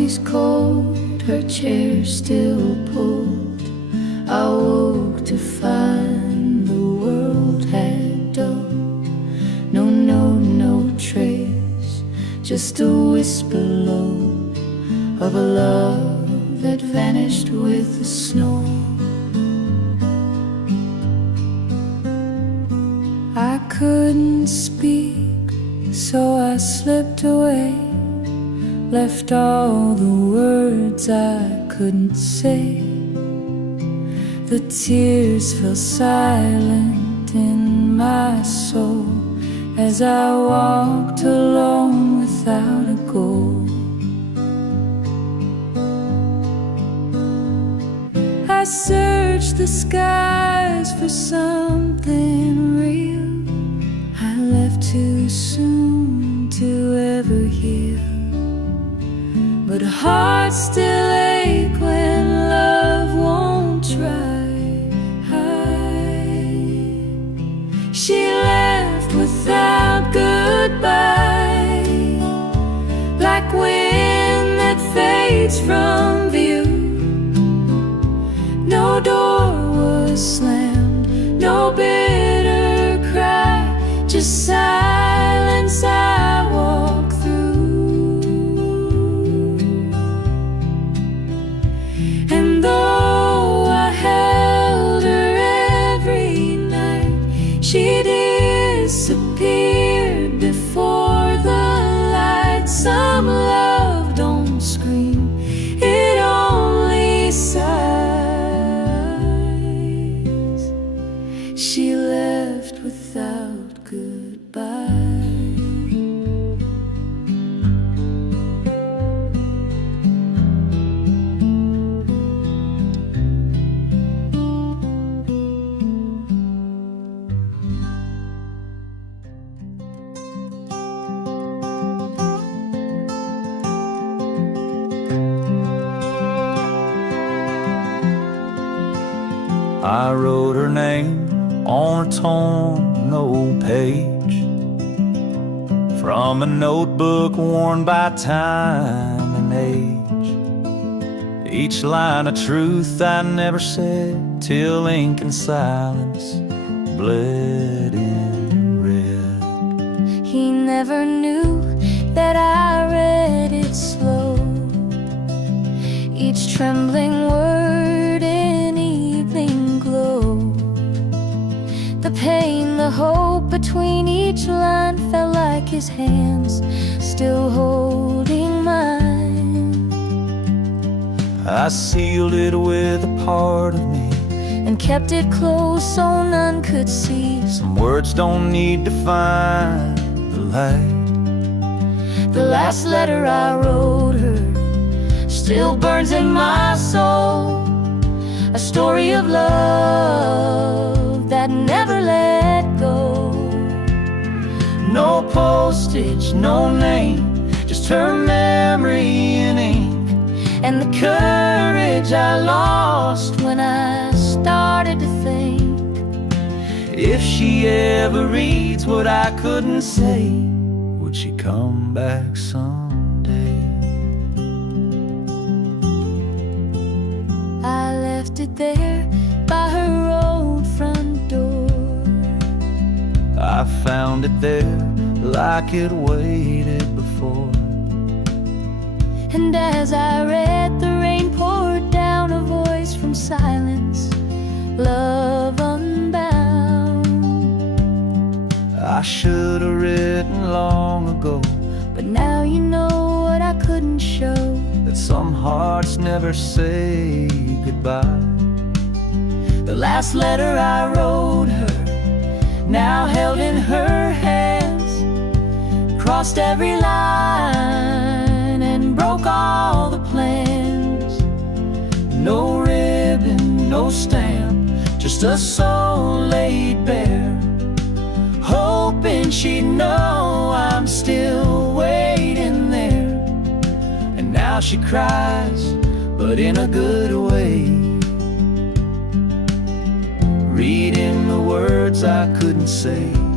coffee's cold, her chair still pulled. I woke to find the world had dulled. No trace, just a whisper low of a love that vanished with the snow. I couldn't speak, so I slipped away, left all the words I couldn't say. The tears fell silent in my soul as I walked alone without a goal. I searched the skies for something real. I left too soon to ever heal, but hearts still ache when love won't try. She left without goodbye, like wind that fades from view. No door was slammed, no bitter cry, just silence I walk through. And though I held her every night, she disappeared before the light. Some love don't scream, it only sighs. She left without goodbye. I wrote her name on a torn old page from a notebook worn by time and age. Each line of truth I never said till ink and silence bled in red. He never knew that I read it slow, each trembling word in evening glow. The pain, the hope between each line felt like his hands still holding mine. I sealed it with a part of me and kept it close so none could see. Some words don't need to find the light. The last letter I wrote her still burns in my soul, a story of love that never let go. No postage, no name, just her memory in ink, and the courage I lost when I started to think. If she ever reads what I couldn't say, would she come back someday? I left it there by her old front door. I found it there like it waited before. And as I read, the rain poured down, a voice from silence, love unbound. I should have written long ago, but now you know what I couldn't show, that some hearts never say goodbye. The last letter I wrote her, now held in her hands, crossed every line and broke all the plans. No ribbon, no stamp, just a soul laid bare, hoping she'd know I'm still waiting there. And now she cries, but in a good way, reading the words I couldn't say.